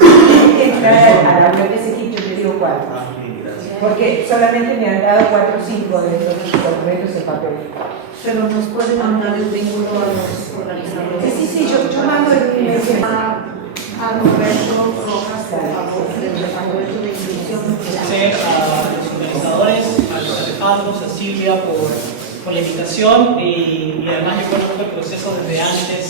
Hay que entrar a la web de ese sitio, te digo cuál. Ah, bien, gracias. Porque solamente me han dado 4 o 5 de estos documentos en papel. Pero nos puede mandar el vínculo a los organizadores. Sí, yo mando el email A Roberto Rojas, por favor, del Departamento de Inclusión. A los organizadores, a los Alejandros, a Silvia por la invitación y además yo conozco el proceso desde antes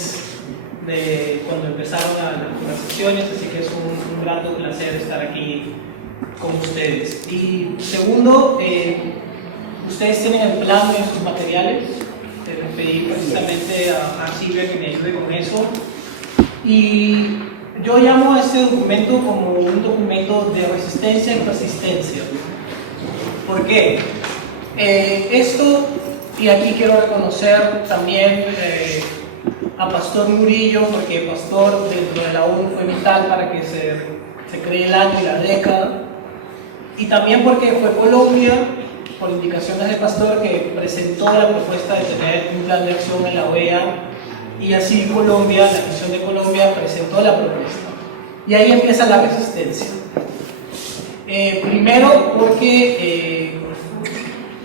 de cuando empezaron las conversaciones, así que es un grato placer estar aquí con ustedes. Y segundo, ustedes tienen el plan en sus materiales, les pedí precisamente a Silvia que me ayude con eso y yo llamo a este documento como un documento de resistencia y persistencia. ¿Por qué? Esto, y aquí quiero reconocer también a Pastor Murillo, porque Pastor dentro de la ONU fue vital para que se cree el año y la década, y también porque fue Colombia, por indicaciones de Pastor, que presentó la propuesta de tener un plan de acción en la OEA, y así Colombia, la misión de Colombia, presentó la propuesta. Y ahí empieza la resistencia. Primero porque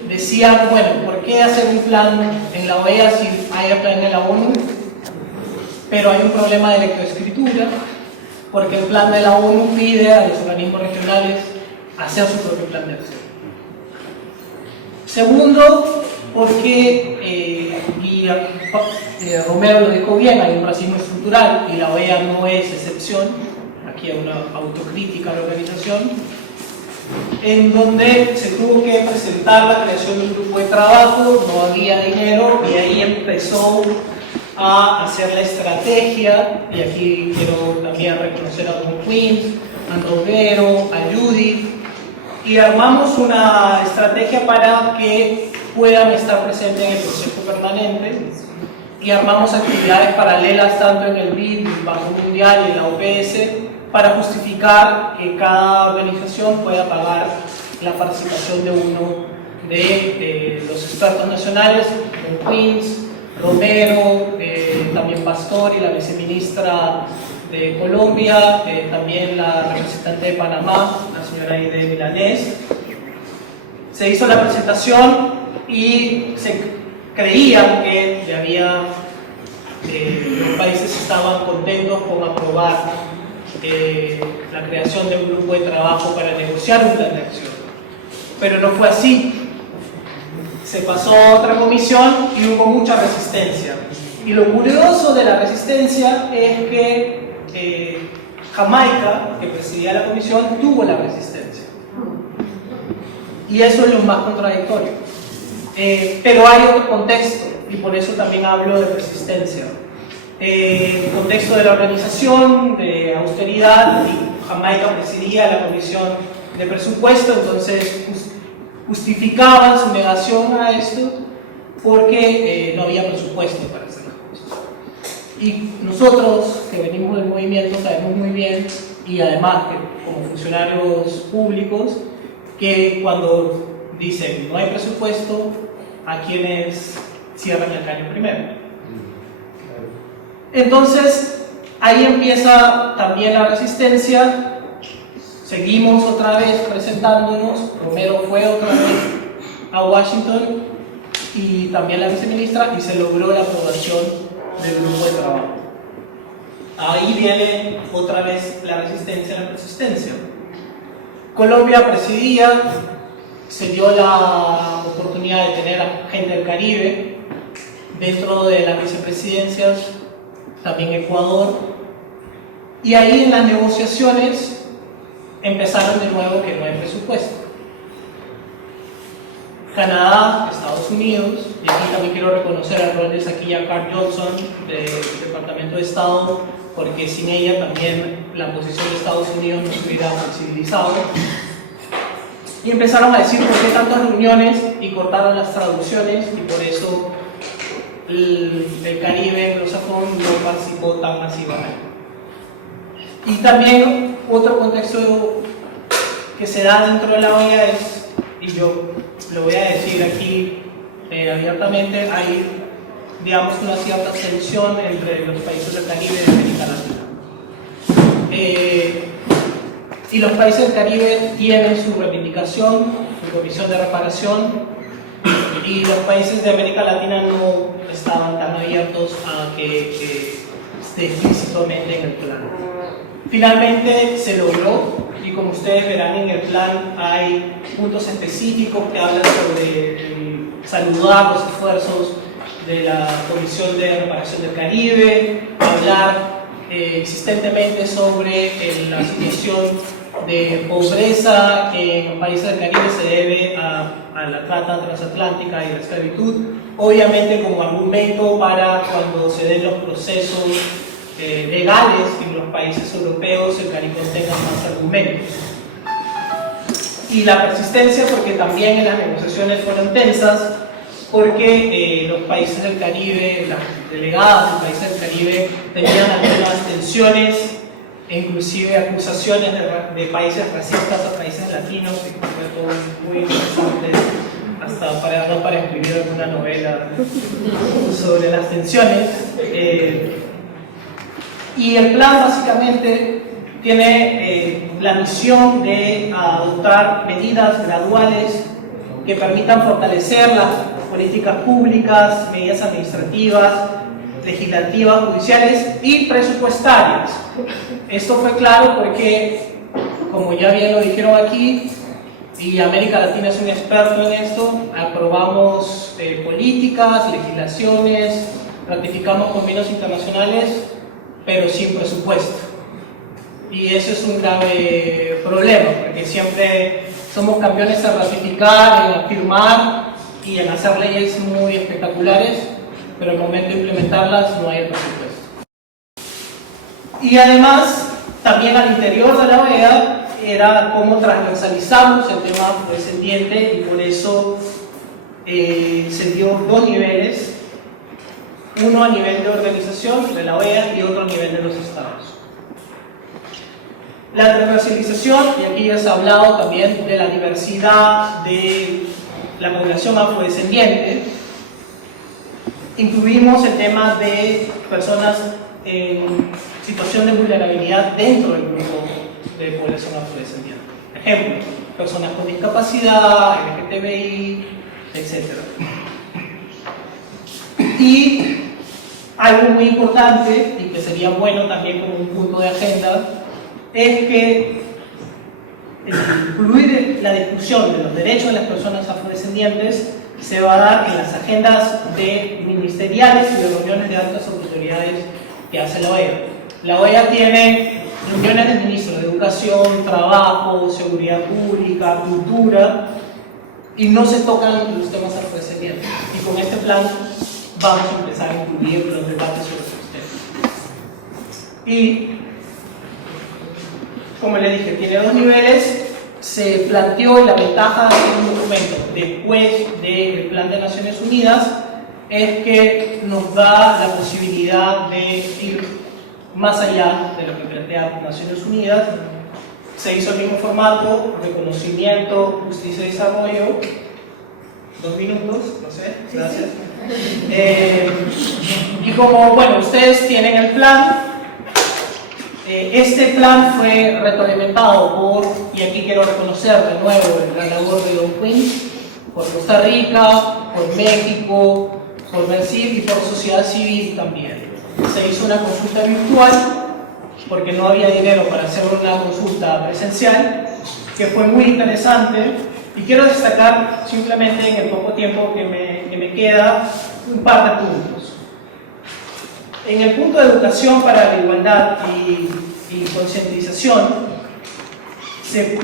decían, bueno, ¿por qué hacer un plan en la OEA si hay plan en la ONU? Pero hay un problema de lectoescritura, porque el plan de la ONU pide a los organismos regionales hacer su propio plan de acción. Segundo, porque Romero lo dijo bien, hay un racismo estructural y la OEA no es excepción, aquí hay una autocrítica a la organización, en donde se tuvo que presentar la creación de un grupo de trabajo, no había dinero y ahí empezó a hacer la estrategia, y aquí quiero también reconocer a Don Queens, a Romero, a Judith, y armamos una estrategia para que puedan estar presentes en el proceso permanente y armamos actividades paralelas tanto en el BID, el Banco Mundial y en la OPS para justificar que cada organización pueda pagar la participación de uno de los expertos nacionales, Don Queens, Romero, también Pastor y la viceministra de Colombia, también la representante de Panamá, la señora Aide Milanés. Se hizo la presentación y se creía que los países estaban contentos con aprobar la creación de un grupo de trabajo para negociar un plan de acción. Pero no fue así. Se pasó a otra comisión y hubo mucha resistencia. Y lo curioso de la resistencia es que Jamaica, que presidía la comisión, tuvo la resistencia. Y eso es lo más contradictorio. Pero hay otro contexto, y por eso también hablo de resistencia. El contexto de la organización, de austeridad, y Jamaica presidía la comisión de presupuesto, entonces justificaban su negación a esto porque no había presupuesto para hacer las cosas. Y nosotros, que venimos del movimiento, sabemos muy bien, y además que como funcionarios públicos, que cuando dicen no hay presupuesto, a quienes cierran el caño primero. Entonces, ahí empieza también la resistencia. Seguimos otra vez presentándonos. Romero fue otra vez a Washington y también la viceministra, y se logró la aprobación del grupo de trabajo. Ahí viene otra vez la resistencia a la persistencia. Colombia presidía, se dio la oportunidad de tener a gente del Caribe dentro de las vicepresidencias, también Ecuador, y ahí en las negociaciones empezaron de nuevo que no hay presupuesto. Canadá, Estados Unidos, y aquí también quiero reconocer el rol de Zakiya Carr Johnson del Departamento de Estado, porque sin ella también la posición de Estados Unidos no se hubiera flexibilizado. Y empezaron a decir por qué tantas reuniones y cortaron las traducciones, y por eso el Caribe anglosajón no participó tan masivamente. Y también otro contexto que se da dentro de la OEA es, y yo lo voy a decir aquí abiertamente, hay, digamos, una cierta tensión entre los países del Caribe y de América Latina. Y los países del Caribe tienen su reivindicación, su comisión de reparación, y los países de América Latina no estaban tan abiertos a que esté explícitamente en el plan. Finalmente se logró, y como ustedes verán en el plan hay puntos específicos que hablan sobre saludar los esfuerzos de la Comisión de Reparación del Caribe, hablar existentemente sobre la situación de pobreza en los países del Caribe se debe a la trata transatlántica y la esclavitud, obviamente como argumento para cuando se den los procesos legales en los países europeos el Caribe tenga más argumentos. Y la persistencia porque también en las negociaciones fueron tensas, porque los países del Caribe, las delegadas de los países del Caribe tenían algunas tensiones e inclusive acusaciones de países racistas a países latinos, y fue todo muy interesante, hasta para escribir alguna novela sobre las tensiones. Y el plan básicamente tiene la misión de adoptar medidas graduales que permitan fortalecer las políticas públicas, medidas administrativas, legislativas, judiciales y presupuestarias. Esto fue claro porque, como ya bien lo dijeron aquí, y América Latina es un experto en esto, aprobamos políticas, legislaciones, ratificamos convenios internacionales, pero sin presupuesto. Y eso es un grave problema, porque siempre somos campeones en ratificar, en afirmar y en hacer leyes muy espectaculares, pero al momento de implementarlas no hay el presupuesto. Y además, también al interior de la OEA era cómo transversalizamos el tema afrodescendiente, y por eso se dio dos niveles, uno a nivel de organización de la OEA y otro a nivel de los estados. La transversalización, y aquí ya se ha hablado también de la diversidad de la población afrodescendiente, incluimos el tema de personas en situación de vulnerabilidad dentro del grupo de población afrodescendiente. Ejemplo, personas con discapacidad, LGTBI, etc. Y algo muy importante, y que sería bueno también como un punto de agenda, es que incluir la discusión de los derechos de las personas afrodescendientes se va a dar en las agendas ministeriales y de reuniones de altas autoridades que hace la OEA. La OEA tiene reuniones de ministros de Educación, Trabajo, Seguridad Pública, Cultura, y no se tocan los temas afrodescendientes. Y con este plan vamos a empezar a incluir los debates sobre estos temas. Y, como le dije, tiene dos niveles. Se planteó la ventaja de un documento después del Plan de Naciones Unidas es que nos da la posibilidad de ir más allá de lo que plantea Naciones Unidas. Se hizo el mismo formato, reconocimiento, justicia y desarrollo. 2 minutos, no sé, gracias. Y como, bueno, ustedes tienen el plan, este plan fue retroalimentado por, y aquí quiero reconocer de nuevo la labor de Don Quinn, por Costa Rica, por México, por Brasil y por sociedad civil también. Se hizo una consulta virtual porque no había dinero para hacer una consulta presencial, que fue muy interesante, y quiero destacar simplemente en el poco tiempo que me queda un par de puntos. En el punto de educación para la igualdad y concientización, se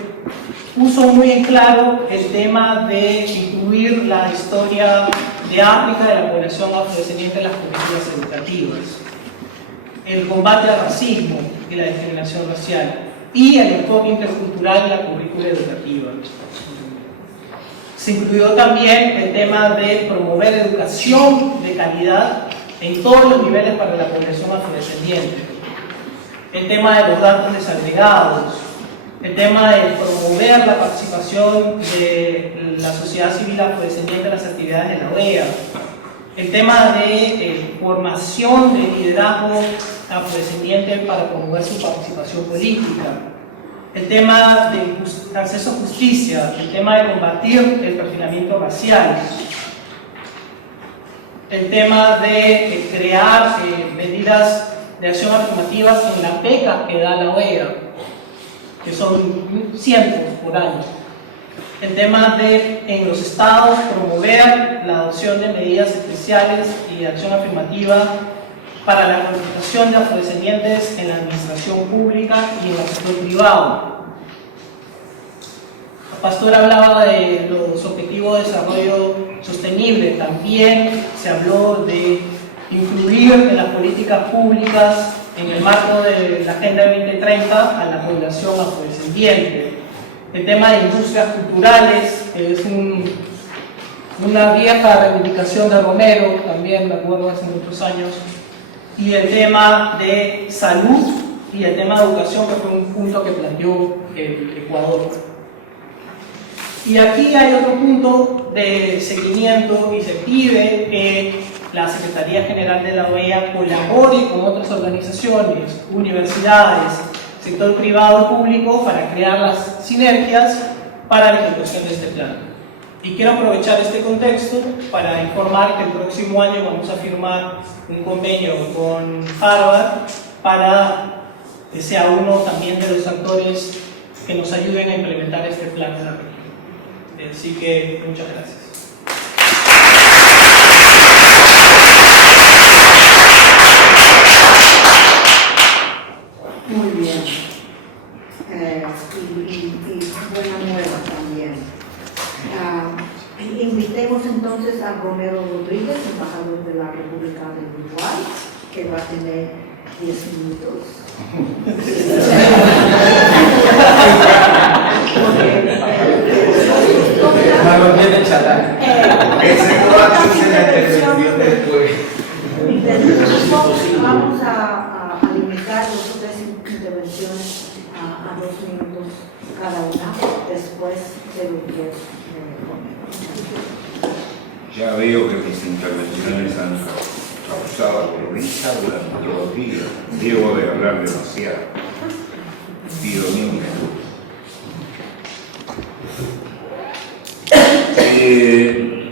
puso muy en claro el tema de incluir la historia de África de la población afrodescendiente en las políticas educativas, el combate al racismo y la discriminación racial y el enfoque intercultural en la currícula educativa. Se incluyó también el tema de promover educación de calidad en todos los niveles para la población afrodescendiente, el tema de los datos desagregados, el tema de promover la participación de la sociedad civil afrodescendiente en las actividades de la OEA, el tema de formación de liderazgo afrodescendiente para promover su participación política, el tema de acceso a justicia, el tema de combatir el perfilamiento racial, el tema de crear medidas de acción afirmativas en las becas que da la OEA, que son cientos por año. El tema de, en los estados, promover la adopción de medidas especiales y de acción afirmativa para la cualificación de afrodescendientes en la administración pública y en el sector privado. El pastor hablaba de los objetivos de desarrollo sostenible. También se habló de incluir en las políticas públicas, en el marco de la Agenda 2030, a la población afrodescendiente. El tema de industrias culturales es una vieja reivindicación de Romero, también me acuerdo hace muchos años, y el tema de salud y el tema de educación, que fue un punto que planteó el Ecuador. Y aquí hay otro punto de seguimiento y se pide que la Secretaría General de la OEA colabore con otras organizaciones, universidades, sector privado y público para crear las sinergias para la ejecución de este plan. Y quiero aprovechar este contexto para informar que el próximo año vamos a firmar un convenio con Harvard para que sea uno también de los actores que nos ayuden a implementar este plan en la región. Así que muchas gracias. Muy bien. Y buena nueva también. Invitemos entonces a Romero Rodríguez, embajador de la República de Uruguay, que va a tener 10 minutos. Vamos a limitar las 3 intervenciones a 2 minutos cada una, después de lo que Ya veo que mis intervenciones han causado risa durante todo el día. Debo de hablar demasiado. Pido mil disculpas.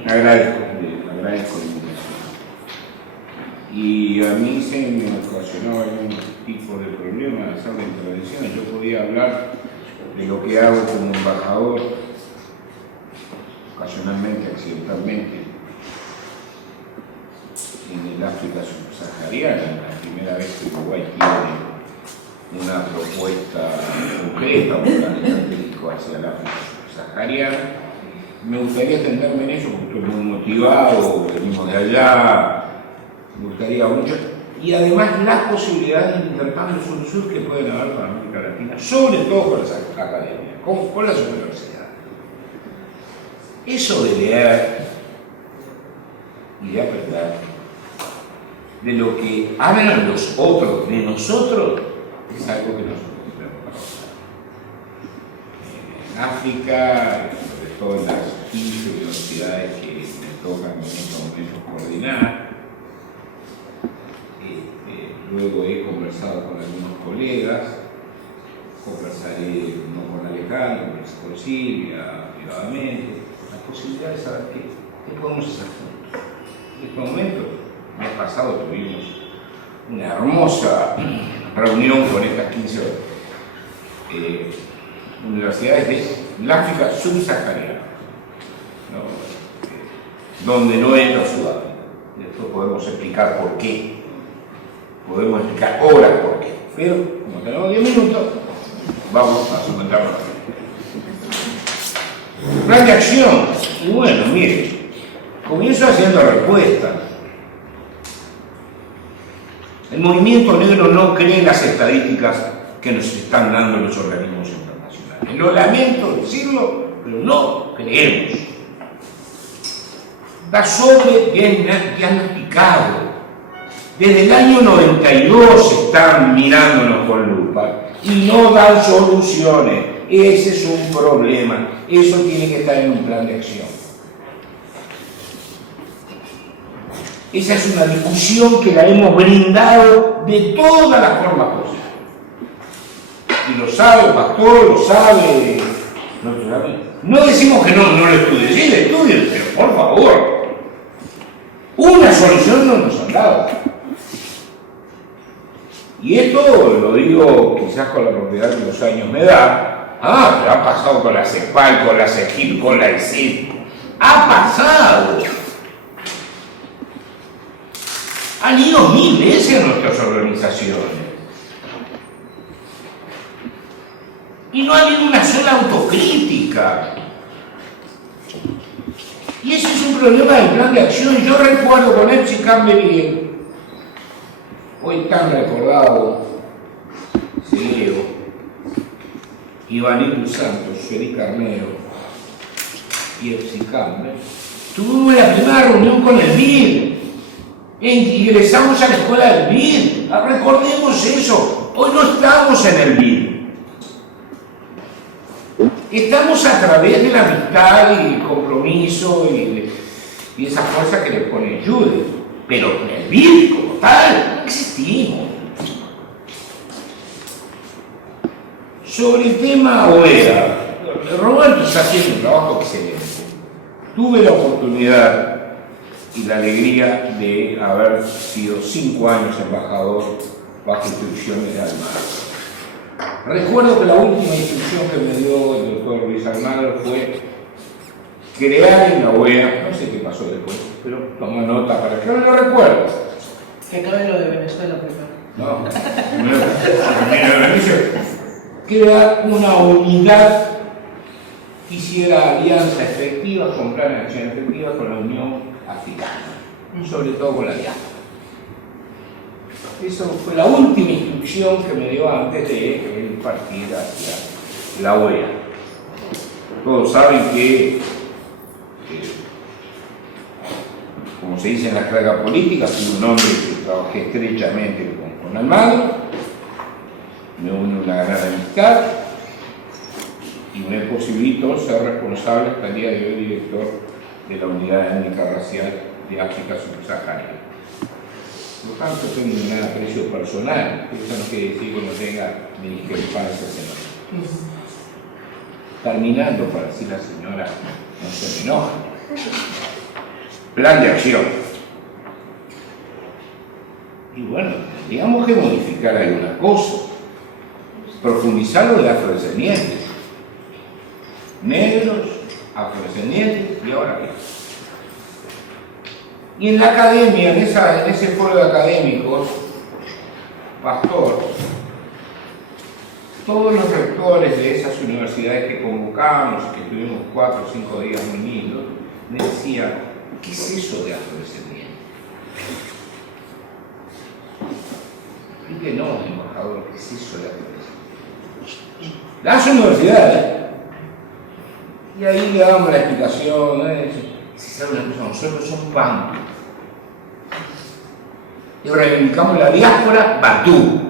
Agradezco la invitación. Y a mí se me ocasionaba algún tipo de problema de hacer la intervención. Yo podía hablar de lo que hago como embajador, ocasionalmente, accidentalmente, en el África subsahariana. La primera vez que Uruguay tiene una propuesta concreta, un plan estratégico hacia el África subsahariana. Me gustaría atenderme en eso porque estoy muy motivado, venimos de allá, me gustaría mucho. Y además las posibilidades de intercambio sur-sur que pueden haber para América Latina, sobre todo con las academias, con las universidades. Eso de leer y de aprender de lo que hablan los otros de nosotros es algo que nosotros debemos hacer. En África, sobre todo en las 15 universidades que me tocan en estos momentos coordinar, luego he conversado con algunos colegas, conversaré no con Alejandro, pero con Silvia, privadamente, la posibilidad de saber qué podemos hacer juntos. En estos momentos, el mes pasado tuvimos una hermosa reunión con estas 15 universidades del África subsahariana, ¿no? Donde no entra Sudáfrica. Después podemos explicar por qué. Podemos explicar ahora por qué. Pero, como tenemos 10 minutos, vamos a someternos a plan de acción. Y bueno, mire, comienzo haciendo respuesta. El movimiento negro no cree en las estadísticas que nos están dando los organismos internacionales. Lo lamento decirlo, pero no creemos. Está diagnosticado. Desde el año 92 están mirándonos con lupa y no dan soluciones. Ese es un problema. Eso tiene que estar en un plan de acción. Esa es una discusión que la hemos brindado de todas las formas posibles. Y lo sabe el pastor, lo sabe. No decimos que no lo estudien, sí, lo estudien, pero por favor. Una solución no nos han dado. Y esto lo digo quizás con la propiedad que los años me da. Pero ha pasado con la CEPAL, con la CEGIP, con la ESID. Ha pasado. Han ido 1000 veces a nuestras organizaciones. Y no ha habido una sola autocrítica. Y ese es un problema del plan de acción. Yo recuerdo con Epsi Campbell, hoy tan recordado, Diego, Ivanito Santos, Felipe Carnero y Epsi Campbell, tuvimos la primera reunión con el BID. Ingresamos a la escuela del BID. Recordemos eso. Hoy no estamos en el BID. Estamos a través de la amistad y el compromiso y esa fuerza que le pone Judith. Pero en el BID como tal no existimos. Sobre el tema OEA, Roberto está haciendo un trabajo excelente. Tuve la oportunidad y la alegría de haber sido 5 años embajador bajo instrucciones de Almagro. Recuerdo que la última instrucción que me dio el doctor Luis Almagro fue crear en la OEA, no sé qué pasó después, pero toma nota para que no lo recuerdo. Que acabe lo de Venezuela primero. No, crear una unidad que hiciera alianza efectiva, con plan de acción efectiva con la Unión Africana, y sobre todo con la diáspora. Eso fue la última instrucción que me dio antes de partir hacia la OEA. Todos saben que, como se dice en la carga política, fui un hombre que trabajé estrechamente con Almagro, me une una gran amistad y me posibilitó ser responsable hasta el día de hoy director de la Unidad Étnica Racial de África Subsahariana. Por lo tanto, tengo un gran aprecio personal, eso no quiere decir que no tenga discrepancias en eso. Terminando, para decir la señora, no se me enoja. Plan de acción. Y bueno, tendríamos que modificar algunas cosas, profundizar lo de afrodescendientes, negros, afrodescendientes y ahora qué. Y en la academia, en ese foro de académicos, pastor, todos los rectores de esas universidades que convocamos, que tuvimos 4 o 5 días muy lindos, me decían, ¿qué es eso de afrodescendiente? Explíquenos, embajador, ¿qué es eso de afrodescendiente? Las universidades. Y ahí le damos la explicación, si sabe una cosa, nosotros somos bantu. Y reivindicamos la diáspora bantú.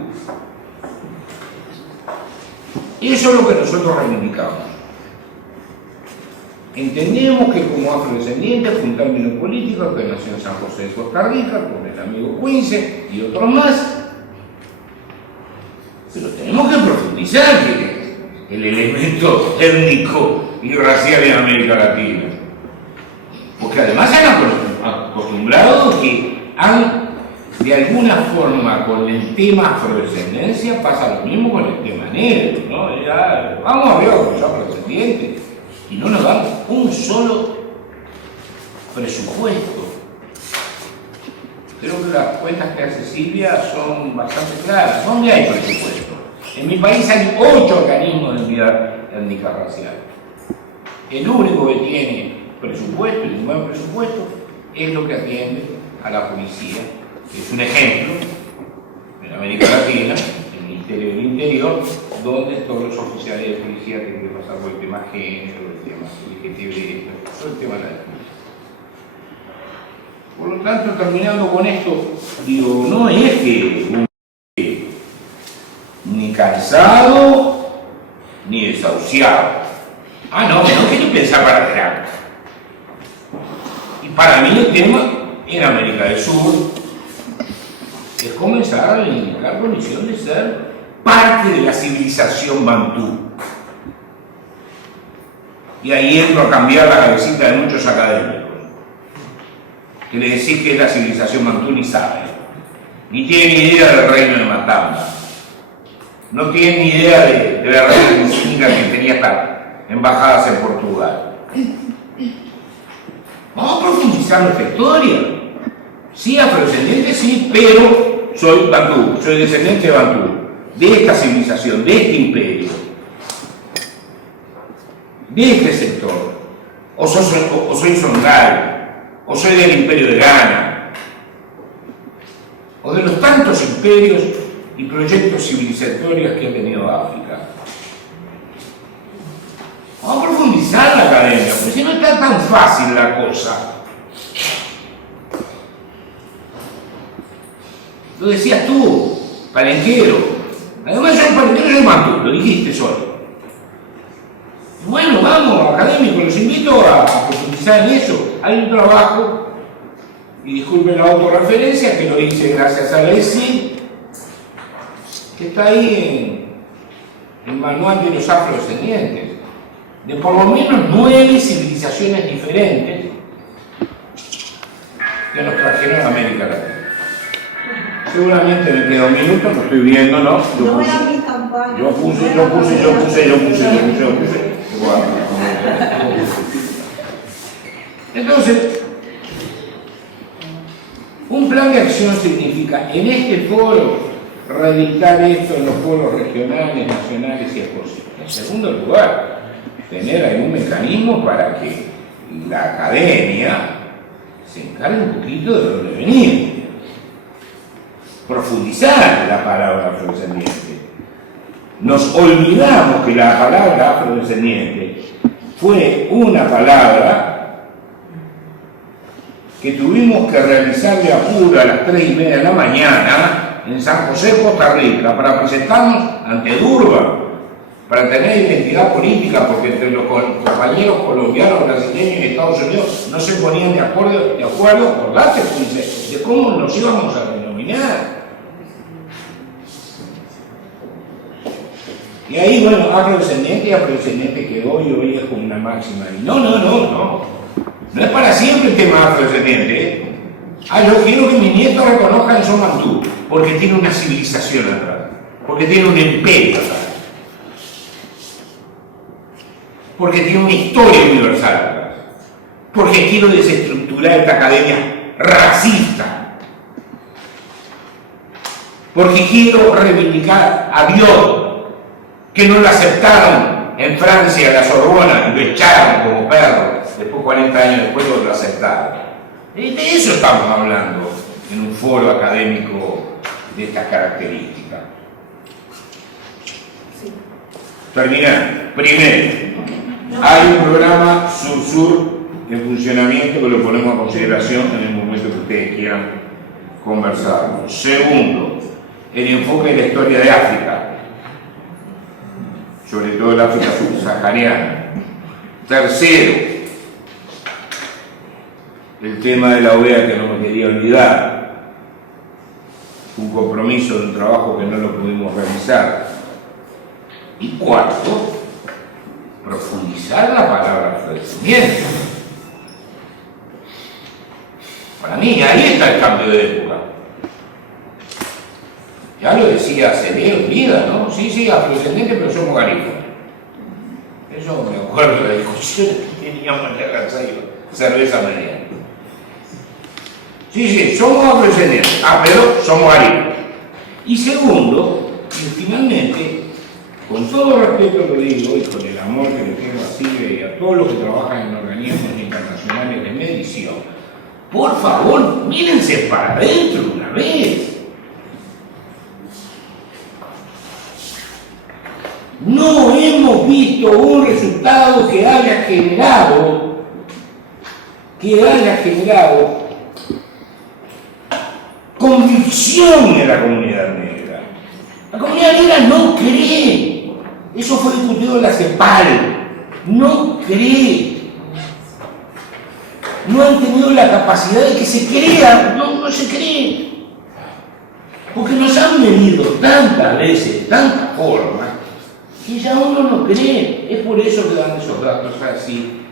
Y eso es lo que nosotros reivindicamos. Entendemos que como afrodescendientes, un término político que nació en San José de Costa Rica, con el amigo Quince y otros más, pero tenemos que profundizar el elemento étnico y racial en América Latina. Porque además se han acostumbrado que han, de alguna forma, con el tema afrodescendencia, pasa lo mismo con el tema negro, ¿no? Ya, vamos a ver con los afrodescendientes y no nos dan un solo presupuesto. Creo que las cuentas que hace Silvia son bastante claras. ¿Dónde hay presupuesto? En mi país hay 8 organismos de unidad étnica racial. el único que tiene presupuesto y un buen presupuesto es lo que atiende a la policía. Es un ejemplo en América Latina, el Ministerio del Interior, donde todos los oficiales de policía tienen que pasar por el tema género, el tema LGTB, todo el tema de la defensa. Por lo tanto, terminando con esto, digo, no es que ni cansado ni desahuciado. No quiero pensar para atrás. Y para mí el tema en América del Sur es comenzar a reivindicar condición de ser parte de la civilización bantú. Y ahí entro a cambiar la cabecita de muchos académicos, que le decís que es la civilización bantú ni sabe, ni tiene ni idea del reino de Matamba, no tiene ni idea de la reina Inca que tenía hasta embajadas en Portugal. Vamos a profundizar nuestra historia. Sí, afrodescendiente, sí, pero soy bantú, soy descendiente de bantú, de esta civilización, de este imperio, de este sector. O soy Songhai, o soy del imperio de Ghana, o de los tantos imperios y proyectos civilizatorios que ha tenido África. Vamos a profundizar la academia, porque si no está tan fácil la cosa. Lo decías tú, palenquero. Además yo palenquero soy bantú, lo dijiste solo. Bueno, vamos, académicos, los invito a profundizar en eso. Hay un trabajo, y disculpen la autorreferencia, que lo hice gracias a la ESI, que está ahí en el manual de los afrodescendientes, de por lo menos 9 civilizaciones diferentes que nos trajeron a América Latina. Seguramente me queda un minuto, no estoy viendo, ¿no? Yo puse. Entonces, un plan de acción significa, en este foro, reeditar esto en los foros regionales, nacionales y posible. En segundo lugar, tener algún mecanismo para que la academia se encargue un poquito de dónde venir. Profundizar la palabra afrodescendiente. Nos olvidamos que la palabra afrodescendiente fue una palabra que tuvimos que realizar de apuro a las 3:30 de la mañana en San José, Costa Rica, para presentarnos ante Durban, para tener identidad política, porque entre los compañeros colombianos, brasileños y Estados Unidos no se ponían de acuerdo por darse de cómo nos íbamos a denominar. Y ahí, bueno, afrodescendiente y afrodescendiente quedó hoy es como una máxima. Y no es para siempre el tema afrodescendiente. Yo quiero que mis nietos reconozcan que son bantú, porque tiene una civilización atrás, porque tiene un imperio atrás, porque tiene una historia universal atrás, porque quiero desestructurar esta academia racista, porque quiero reivindicar a Dios, que no lo aceptaron en Francia, la Sorbona, y lo echaron como perro, después 40 años después lo aceptaron. De eso estamos hablando en un foro académico de estas características. Sí. Terminar. Primero, hay un programa Sur-Sur en funcionamiento que lo ponemos a consideración en el momento que ustedes quieran conversar. Segundo, el enfoque de la historia de África, sobre todo el África subsahariana. Tercero, el tema de la OEA, que no me quería olvidar, un compromiso de un trabajo que no lo pudimos realizar. Y cuarto, profundizar la palabra afrodescendiente. Para mí, ahí está el cambio de época. Ya lo decía Celero, vida, ¿no? Sí, afrodescendiente, pero somos garífunas. Eso me acuerdo de la discusión que teníamos en la Cansayo, cerveza mediana. Sí, somos afrodescendientes, pero somos garífunas. Y segundo, y finalmente, Con todo respeto lo digo y con el amor que le tengo a Silvia y a todos los que trabajan en organismos internacionales de medición, por favor, mírense para adentro una vez. No hemos visto un resultado que haya generado convicción en la comunidad negra. La comunidad negra no cree. Eso fue discutido en la CEPAL. No cree. No han tenido la capacidad de que se crea. No se cree. Porque nos han medido tantas veces, tantas formas, que ya uno no cree. Es por eso que dan esos datos así.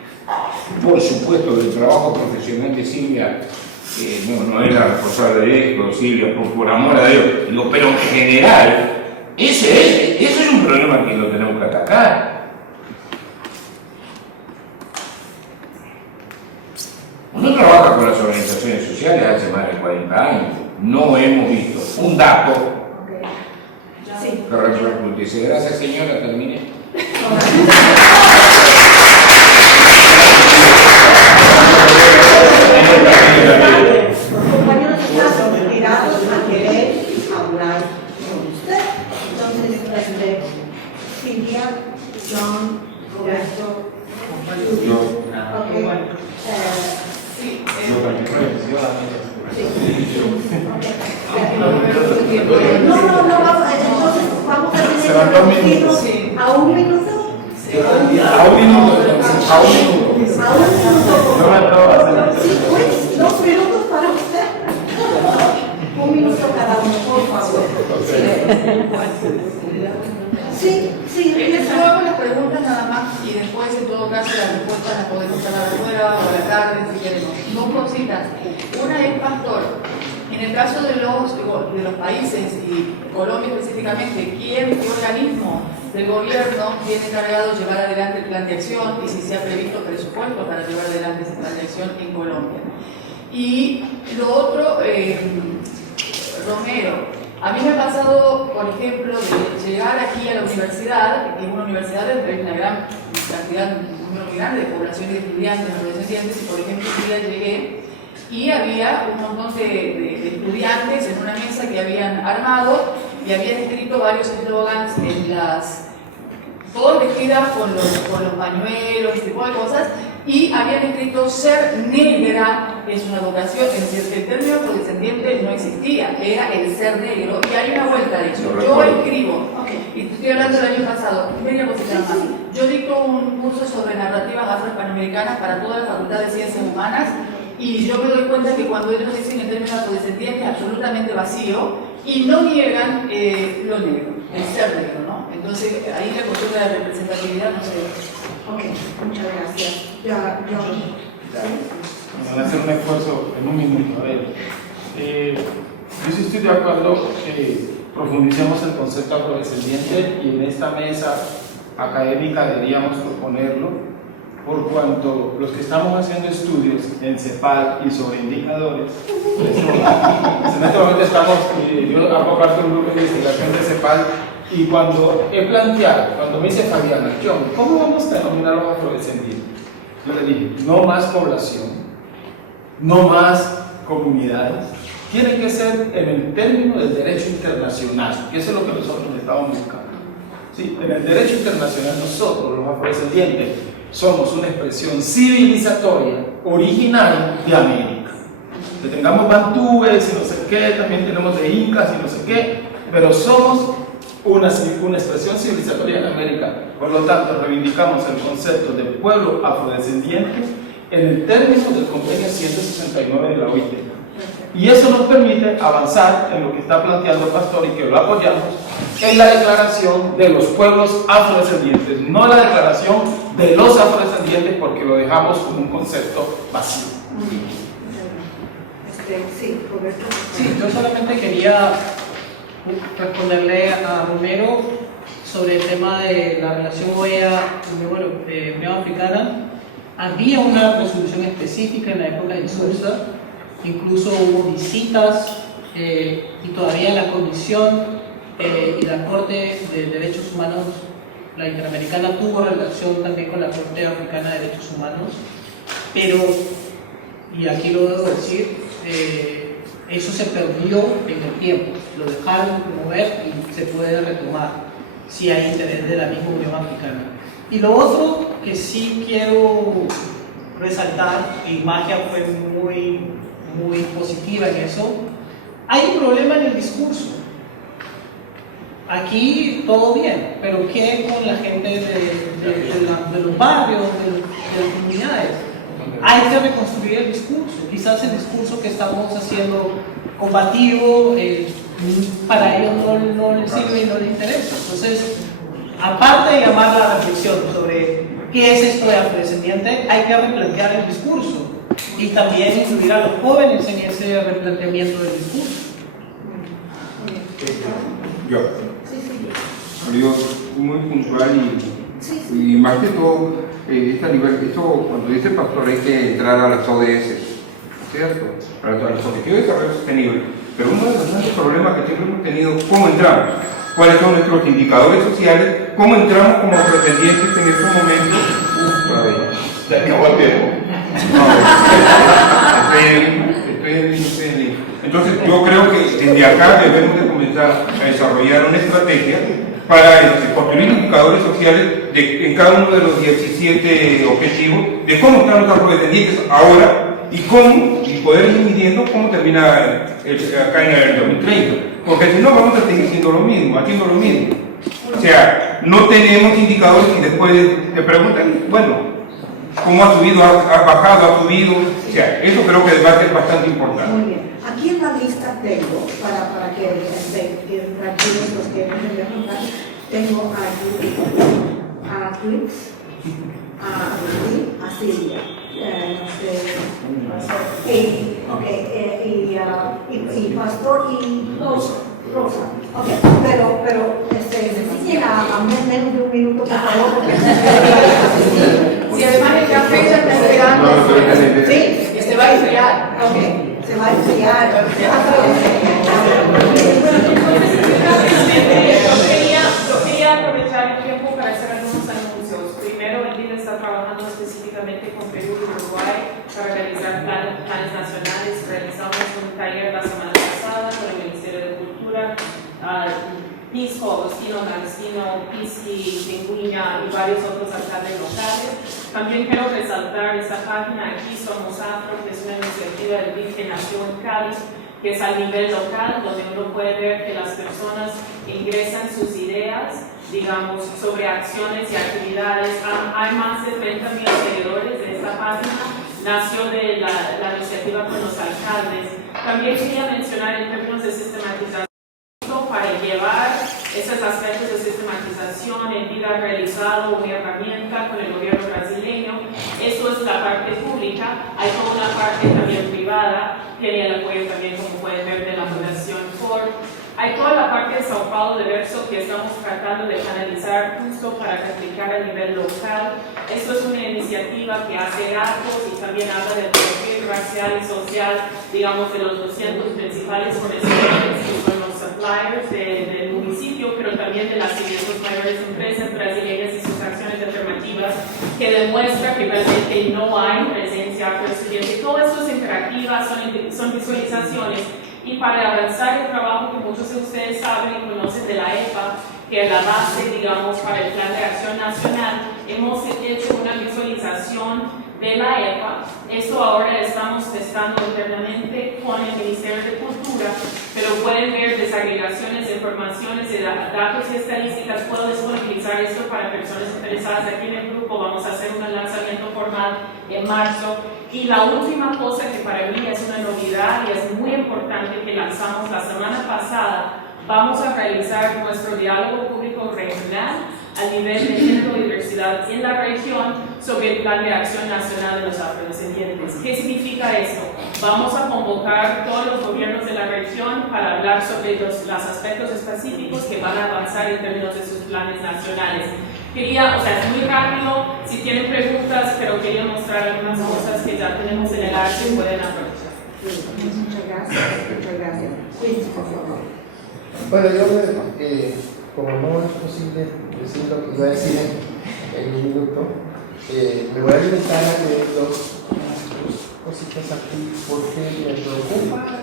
Por supuesto, el trabajo profesional de Silvia no es la responsable de esto, Silvia, por amor a Dios. Digo, pero en general, ese es un problema que lo tenemos que atacar. Uno trabaja con las organizaciones sociales hace más de 40 años. No hemos visto un dato que repercutiese. Gracias, señora, terminé. Los compañeros están inspirados a querer hablar con usted. Entonces, Silvia, John, Roberto, entonces vamos a tener a un minuto. A un minuto. Sí, pues, 2 minutos para usted. 1 minuto cada uno, por favor. Sí, Les hago las preguntas nada más y después, en todo caso, las respuestas las podemos hablar afuera o a la tarde si queremos. 2 cositas. Una es, Pastor, en el caso de los países y Colombia específicamente, ¿qué organismo del gobierno tiene encargado de llevar adelante el plan de acción y si se ha previsto presupuesto para llevar adelante ese plan de acción en Colombia? Y lo otro, Romero, a mí me ha pasado, por ejemplo, de llegar aquí a la universidad, que es una universidad donde hay una gran cantidad, un número muy grande de población de estudiantes, adolescentes, y por ejemplo un día llegué y había un montón de estudiantes en una mesa que habían armado y habían escrito varios eslogans en todos vestidas con los pañuelos, ese tipo de cosas, y habían escrito ser negra es una vocación, es decir, el término afrodescendiente no existía, era el ser negro, y hay una vuelta de hecho. Yo escribo, y estoy hablando del año pasado, media cosita más. Yo dicto un curso sobre narrativas afrohispanoamericanas para toda la Facultad de Ciencias Humanas, y yo me doy cuenta que cuando ellos dicen el término afrodescendiente es absolutamente vacío, y no niegan lo negro, el ser negro, ¿no? Entonces, ahí la cuestión de la representatividad no se ve. Ok, muchas gracias. Van a hacer un esfuerzo en un minuto. A ver, yo sí estoy de acuerdo que profundicemos el concepto afrodescendiente y en esta mesa académica deberíamos proponerlo, por cuanto los que estamos haciendo estudios en CEPAL y sobre indicadores, en este momento estamos, yo hago parte de un grupo de investigación de CEPAL, y cuando he planteado, cuando me dice Fabiana, John, ¿cómo vamos a denominar a los afrodescendientes? Yo le dije, no más población, no más comunidades, tiene que ser en el término del derecho internacional, que eso es lo que nosotros estamos buscando. ¿Sí? En el derecho internacional nosotros, los afrodescendientes, somos una expresión civilizatoria originaria de América. Que tengamos bantúes y no sé qué, también tenemos de incas y no sé qué, pero somos una expresión civilizatoria de América. Por lo tanto, reivindicamos el concepto de pueblo afrodescendiente en el término del convenio 169 de la OIT. Y eso nos permite avanzar en lo que está planteando Pastor y que lo apoyamos, en la declaración de los pueblos afrodescendientes, no la declaración de los afrodescendientes, porque lo dejamos como un concepto vacío. Sí, Roberto. Sí, yo solamente quería responderle a Romero sobre el tema de la relación Unión Africana. Había una resolución específica en la época de Sousa, incluso hubo visitas y todavía la Comisión y la Corte de Derechos Humanos la Interamericana tuvo relación también con la Corte Africana de Derechos Humanos, pero, y aquí lo debo decir, eso se perdió en el tiempo, lo dejaron de promover y se puede retomar si hay interés de la misma Unión Africana. Y lo otro que sí quiero resaltar, y Magia fue muy positiva en eso, hay un problema en el discurso. Aquí todo bien, pero ¿qué con la gente de los barrios, de las comunidades? Hay que reconstruir el discurso. Quizás el discurso que estamos haciendo combativo para ellos no les sirve y no les interesa. Entonces, aparte de llamar la reflexión sobre qué es esto de afrodescendiente, hay que replantear el discurso y también incluir a los jóvenes en ese replanteamiento del discurso. Yo muy puntual y más que todo, cuando dice el pastor hay que entrar a las ODS, ¿cierto? A los objetivos de desarrollo sostenible. Pero uno de los grandes problemas que siempre hemos tenido, ¿cómo entramos? ¿Cuáles son nuestros indicadores sociales? ¿Cómo entramos como pretendientes en estos momentos? Se acabó el tiempo. Estoy en línea. Entonces yo creo que desde acá debemos de comenzar a desarrollar una estrategia para construir indicadores sociales en cada uno de los 17 objetivos de cómo están los afrodescendientes ahora y poder ir midiendo cómo termina acá en el 2030. Porque si no vamos a seguir haciendo lo mismo. O sea, no tenemos indicadores y después te preguntan, bueno, ¿cómo ha subido? ¿Ha bajado? ¿Ha subido? O sea, eso creo que va a ser bastante importante. Muy bien. Aquí en la lista tengo, para que tranquilos los que no me voy a contar, tengo a Chris, a Agustín, a Silvia, y Pastor y Rosa. Okay. Pero a menos de un minuto, por favor, porque Si además el café ya está esperando, ¿sí? que se va a enfriar. Ok, se va a enfriar. Yo quería aprovechar el tiempo para hacer algunos anuncios. Primero, el DIN está trabajando específicamente con Perú y Uruguay para realizar planes nacionales. Realizamos un taller la semana pasada con el Ministerio de Cultura, Pisco, Agostino, Pisci, Pingüina y varios otros alcaldes locales. También quiero resaltar esta página aquí, Somos Afro, que es una iniciativa del DIF que nació en Cali, que es a nivel local, donde uno puede ver que las personas ingresan sus ideas, digamos, sobre acciones y actividades. Hay más de 30,000 seguidores de esta página. Nació de la iniciativa con los alcaldes. También quería mencionar en términos de sistematización, para llevar esos aspectos de sistematización en vida realizado una herramienta con el gobierno brasileño. Esto es la parte pública. Hay toda una parte también privada, tiene el apoyo también, como pueden ver, de la Fundación Ford. Hay toda la parte de Sao Paulo de Verso que estamos tratando de canalizar justo para aplicar a nivel local. Esto es una iniciativa que hace datos y también habla del perfil racial y social, digamos, de los 200 principales forestales que son los suppliers del municipio, pero también de las 500 mayores empresas brasileñas y sus acciones alternativas, que demuestra que realmente no hay presencia afrodescendiente. Todo esto es interactiva, son visualizaciones. Y para avanzar el trabajo que muchos de ustedes saben y conocen de la EPA, que es la base, digamos, para el Plan de Acción Nacional, hemos hecho una visualización de la EPA. Esto ahora estamos testando internamente con el Ministerio de Cultura, pero pueden ver desagregaciones de informaciones, de datos y estadísticas. Puedo disponibilizar esto para personas interesadas aquí en el grupo. Vamos a hacer un lanzamiento formal en marzo. Y la última cosa que para mí es una novedad y es muy importante que lanzamos la semana pasada, vamos a realizar nuestro diálogo público regional a nivel de género y diversidad en la región sobre el Plan de Acción Nacional de los Afrodescendientes. ¿Qué significa esto? Vamos a convocar todos los gobiernos de la región para hablar sobre los aspectos específicos que van a avanzar en términos de sus planes nacionales. Es muy rápido, si tienen preguntas, pero quería mostrar algunas cosas que ya tenemos en el arte y pueden aprovechar. Muchas gracias. Quince, por favor. Bueno, yo como no es posible decir lo que iba a decir en un minuto, me voy a limitar a leer dos cositas aquí porque me preocupa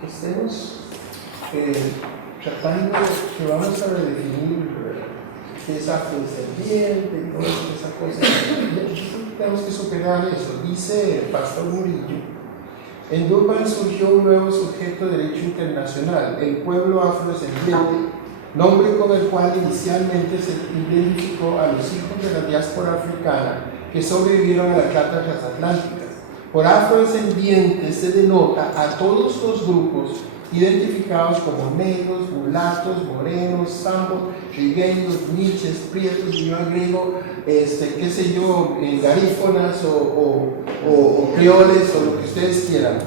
que estemos tratando que vamos a redefinir qué es afrodescendiente y todas esas cosas. Tenemos que superar eso. Dice el pastor Murillo: en Durban surgió un nuevo sujeto de derecho internacional, el pueblo afrodescendiente, nombre con el cual inicialmente se identificó a los hijos de la diáspora africana que sobrevivieron a la trata transatlántica. Por afrodescendientes se denota a todos los grupos identificados como negros, mulatos, morenos, zambos, trigueños, niches, prietos, y yo agrego, qué sé yo, garífonas o crioles o lo que ustedes quieran.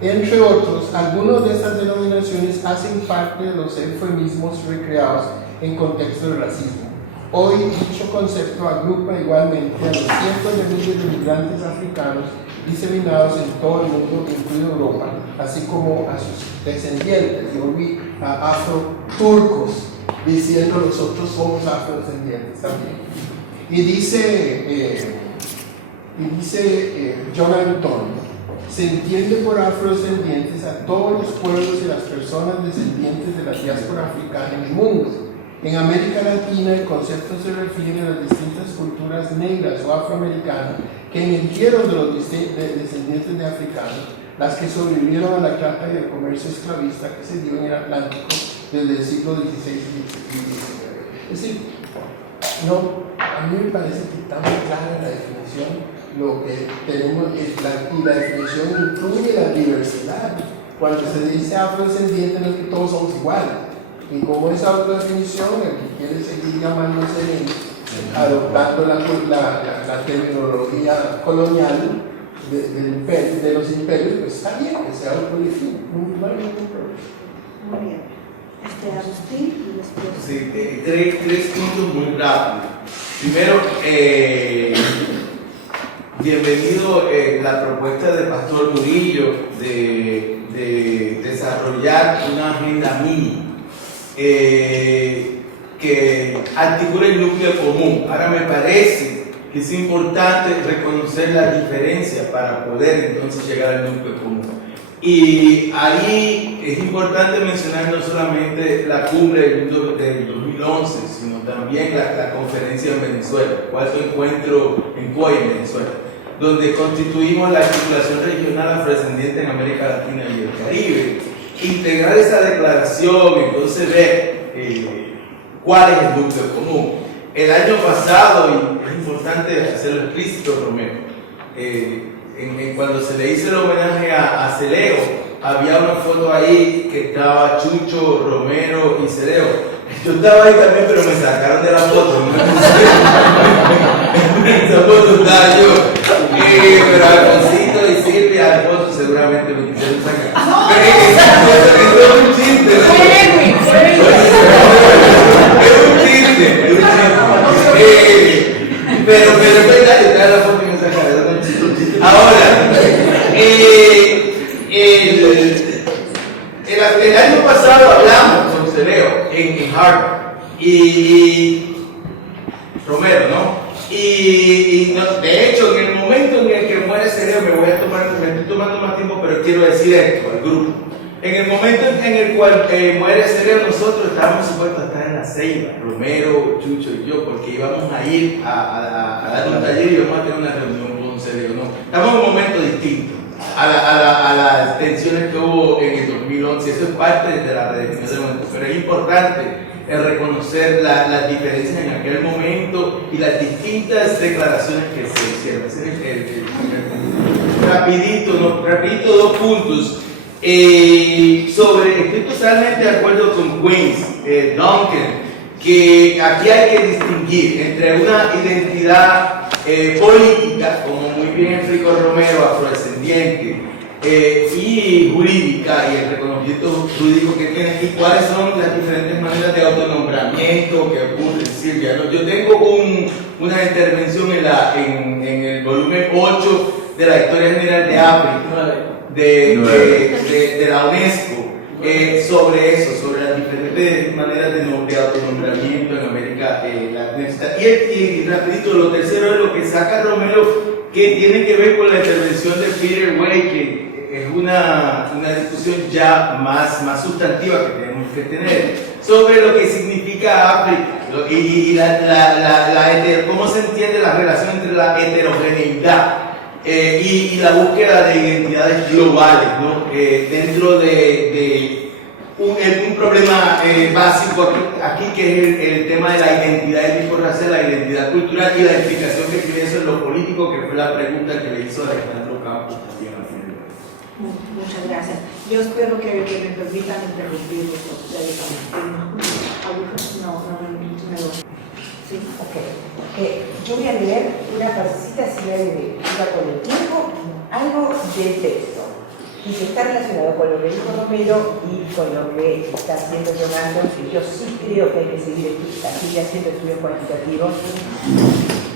Entre otros, algunas de estas denominaciones hacen parte de los eufemismos recreados en contexto de racismo. Hoy dicho concepto agrupa igualmente a los cientos de miles de migrantes africanos diseminados en todo el mundo, incluido Europa, así como a sus descendientes. Yo vi a afro-turcos diciendo nosotros somos afrodescendientes también. Y dice John Anton: se entiende por afrodescendientes a todos los pueblos y las personas descendientes de la diáspora africana en el mundo. En América Latina el concepto se refiere a las distintas culturas negras o afroamericanas que emergieron de los descendientes de africanos, las que sobrevivieron a la trata y el comercio esclavista que se dio en el Atlántico desde el siglo XVI y XIX. Es decir, a mí me parece que está muy clara la definición. Lo que tenemos y la definición incluye la diversidad. Cuando se dice afrodescendiente no es que todos somos iguales. Y como esa autodefinición, el que quiere seguir llamándose, adoptando la terminología colonial de los imperios, pues está bien que se autodefine, no hay ningún problema. Muy bien. Agustín y después. Sí, tres puntos muy rápidos. Primero, bienvenido la propuesta del pastor Murillo de desarrollar una agenda mini que articule el núcleo común. Ahora me parece que es importante reconocer las diferencias para poder entonces llegar al núcleo común. Y ahí es importante mencionar no solamente la cumbre del 2011, sino también la conferencia en Venezuela, el cuarto encuentro en COI en Venezuela, donde constituimos la articulación regional afrodescendiente en América Latina y el Caribe. Integrar esa declaración, entonces ver cuál es el núcleo común. El año pasado, y es importante hacerlo explícito, Romero, cuando se le hizo el homenaje a Celeo, había una foto ahí que estaba Chucho, Romero y Celeo. Yo estaba ahí también, pero me sacaron de la foto. Esa foto estaba yo. Pero Alfonsito y Silvia, Alfonso seguramente me quisieron sacar. Pero es un chiste. Pero es verdad que está la foto y me sacaron. Ahora, el año pasado hablamos con Celeo en Harvard y Romero, ¿no? Y de hecho, en el momento en el que muere Celeo, me estoy tomando más tiempo, pero quiero decir esto al grupo. En el momento en el cual muere Celeo, nosotros estábamos supuestos a estar en la Ceiba, Romero, Chucho y yo, porque íbamos a ir a dar un taller y íbamos a tener una reunión con Celeo, ¿no? Estamos en un momento distinto a las tensiones que hubo en el 2011. Eso es parte de la redefinición del momento, pero es importante reconocer las diferencias en aquel momento y las distintas declaraciones que se hicieron. Rapidito, dos puntos. Estoy totalmente de acuerdo con Queens, Duncan, que aquí hay que distinguir entre una identidad política, como muy bien explicó Romero, afrodescendiente, y jurídica, y el reconocimiento jurídico que tiene, y cuáles son las diferentes maneras de autonombramiento que ocurre, Silvia, ¿no? Yo tengo una intervención en el volumen 8 de la Historia General de África, de la UNESCO, sobre eso, sobre las diferentes maneras de autonombramiento en América Latina. Y rapidito, lo tercero es lo que saca Romero, que tiene que ver con la intervención de Peter Way, que es una discusión ya más sustantiva que tenemos que tener, sobre lo que significa África y cómo se entiende la relación entre la heterogeneidad y la búsqueda de identidades globales, ¿no? Dentro de un problema básico aquí, que es el tema de la identidad étnico-racial, la identidad cultural y la explicación que tiene eso en lo político, que fue la pregunta que le hizo Alejandro Campos también al final. Muchas gracias. Yo espero que me permitan interrumpir ustedes. Sí, ok. Yo voy a leer una partecita, si me ayuda con el tiempo, algo del texto, y que está relacionado con lo que dijo Romero y con lo que está haciendo Jonathan, que yo sí creo que hay que seguir haciendo estudios cuantitativos,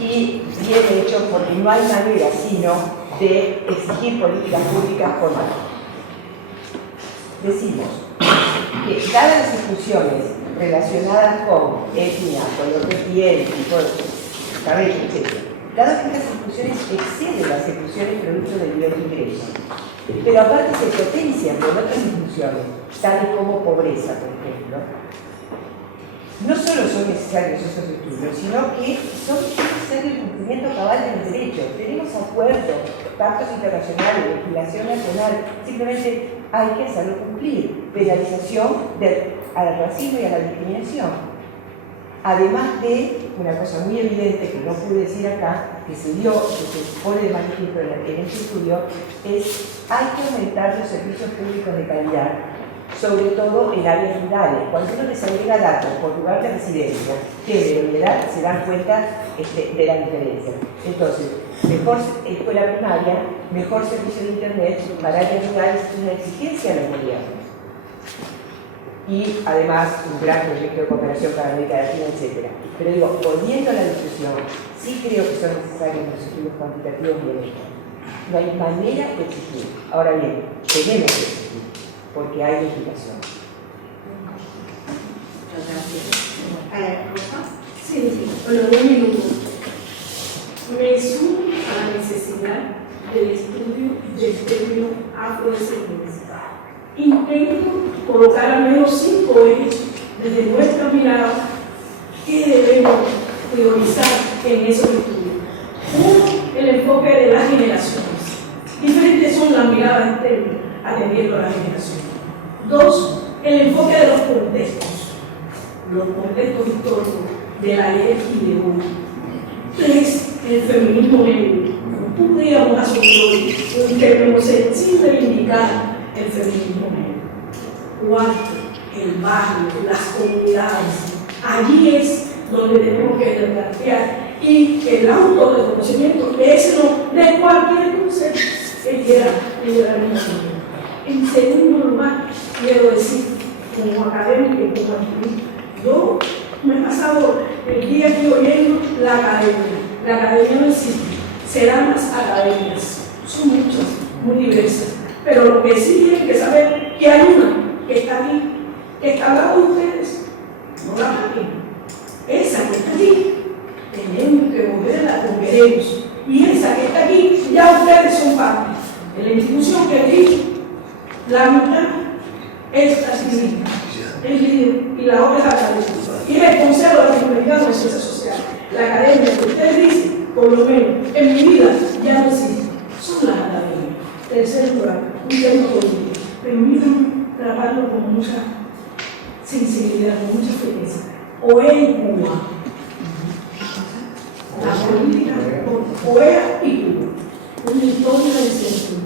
y bien hecho, porque no hay manera sino de exigir políticas públicas formales. Decimos que dadas las discusiones relacionadas con etnia, color de piel, cabello, etc., dado que estas discusiones exceden las discusiones producto del nivel de ingreso, pero aparte se potencian con otras discusiones, tales como pobreza, por ejemplo, no solo son necesarios esos estudios, sino que son necesarios el cumplimiento cabal de los derechos. Tenemos acuerdos, pactos internacionales, legislación nacional, simplemente hay que hacerlo cumplir. Penalización al racismo y a la discriminación. Además de una cosa muy evidente que no pude decir acá, que se dio, que se pone de manifiesto en este estudio, es hay que aumentar los servicios públicos de calidad, sobre todo en áreas rurales. Cuando uno les agrega datos por lugar de residencia, género y edad, se dan cuenta de la diferencia. Entonces, mejor escuela primaria, mejor servicio de internet para áreas rurales es una exigencia de los gobiernos. Y además un gran proyecto de cooperación para América Latina, etc. Pero digo, volviendo a la discusión, sí creo que son necesarios los estudios cuantitativos bien hechos. No hay manera de exigir. Ahora bien, tenemos que exigir, porque hay legislación. Muchas gracias. ¿Rosa? Sí, bueno, 2 minutos. Me sumo a la necesidad del estudio del término afrodescendencia. Intento colocar al menos 5 ejes desde nuestra mirada que debemos priorizar en esos estudios. 1, el enfoque de las generaciones. Diferentes son las miradas técnicas atendiendo a las generaciones. 2, el enfoque de los contextos históricos del ayer y de hoy. 3, el feminismo negro. No podríamos asumir un término sin reivindicar el feminismo negro. 4, el barrio, las comunidades. Allí es donde tenemos que plantear y el autorreconocimiento de cualquier concepto que quiera liderar el movimiento. En segundo lugar, quiero decir, como académica y como activista, yo me he pasado el día aquí oyendo la academia. La academia no existe, serán las academias, son muchas, muy diversas. Pero lo que sí tienen que saber que hay una que está aquí, que está al lado de ustedes, no la máquina. Esa que está aquí, tenemos que volverla como queremos. Y esa que está aquí, ya ustedes son parte de la institución que aquí, la mitad es la civil, el líder y la otra es la academia. Y el Consejo Latinoamericano de Ciencias Sociales, la academia que ustedes dicen, por lo menos en mi vida, ya no existe. Son las academias. Tercer lugar, un tema político. Permítanme trabajarlo con mucha sensibilidad, con mucha firmeza. OEA y Cuba. La política, OEA y Cuba. Una historia del centro,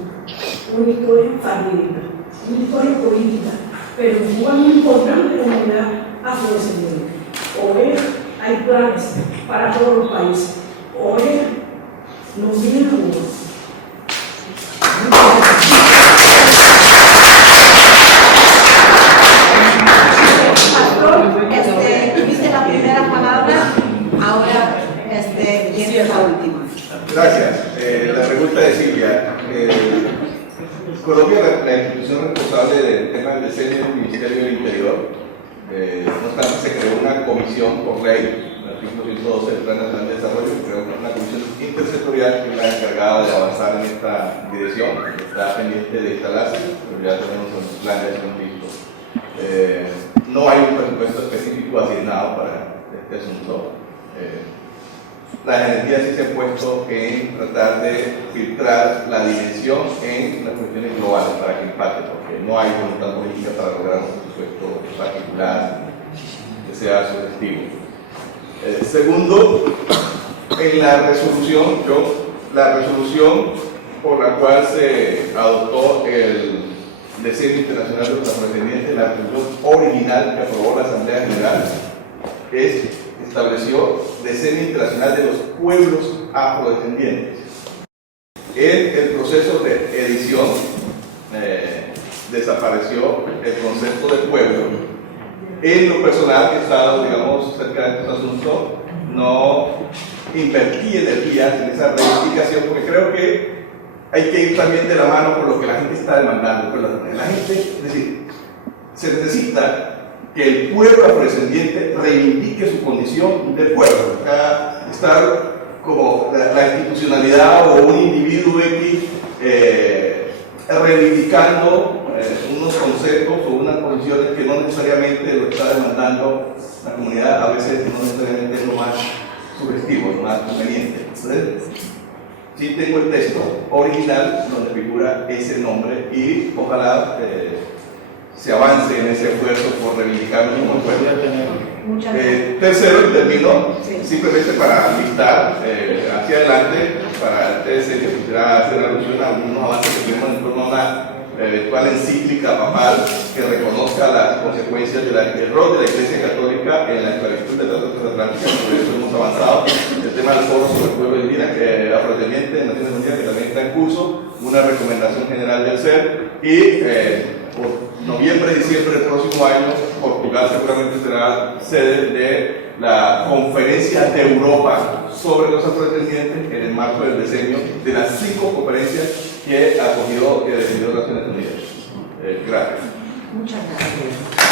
una historia farídica, una historia política, pero en Cuba es muy importante la comunidad afrodescendiente. OEA, hay planes para todos los países. OEA nos viene a Cuba. Tuviste la primera palabra, ahora tienes la última. Gracias. La pregunta de Silvia. Colombia, la institución responsable del tema del diseño es el Ministerio del Interior. No obstante, se creó una comisión por ley, el artículo 112 del Plan Nacional de Desarrollo, se creó una comisión intersectorial que es la encargada de avanzar en esta dirección, que está pendiente de instalarse, pero ya tenemos los planes listos. No hay un presupuesto específico asignado para este asunto. Las energías sí se han puesto en tratar de filtrar la dimensión en las cuestiones globales para que impacte, porque no hay voluntad política para lograr un presupuesto particular que sea sugestivo. Segundo, en la resolución por la cual se adoptó el Diseño Internacional de los Afrodescendientes, la resolución original que aprobó la Asamblea General, estableció Diseño Internacional de los Pueblos Afrodescendientes. En el proceso de edición desapareció el concepto de pueblo. En lo personal, que he estado, digamos, cerca de este asunto, no invertí energías en esa reivindicación, porque creo que hay que ir también de la mano con lo que la gente está demandando. La gente, es decir, se necesita que el pueblo afrodescendiente reivindique su condición de pueblo. Acá está como la institucionalidad o un individuo X reivindicando unos conceptos o unas posiciones que no necesariamente lo está demandando la comunidad, a veces no necesariamente es lo más sugestivo, lo más conveniente. Entonces, sí tengo el texto original donde figura ese nombre y ojalá se avance en ese esfuerzo por reivindicar un mismo pueblo. Tercero, y termino, simplemente para listar hacia adelante, para ustedes que quisiera hacer alusión a algunos avances que tenemos en torno a una eventual encíclica papal que reconozca las consecuencias del rol de la Iglesia Católica en la esclavitud de la transatlántica. Por eso hemos avanzado. El tema del foro sobre el pueblo indígena afrodescendiente de Naciones Unidas, que también está en curso, una recomendación general del CER, y por noviembre, diciembre del próximo año, Portugal seguramente será sede de la Conferencia de Europa sobre los afrodescendientes en el marco del diseño de las 5 conferencias que ha acogido y decidió Naciones Unidas. Gracias. Muchas gracias.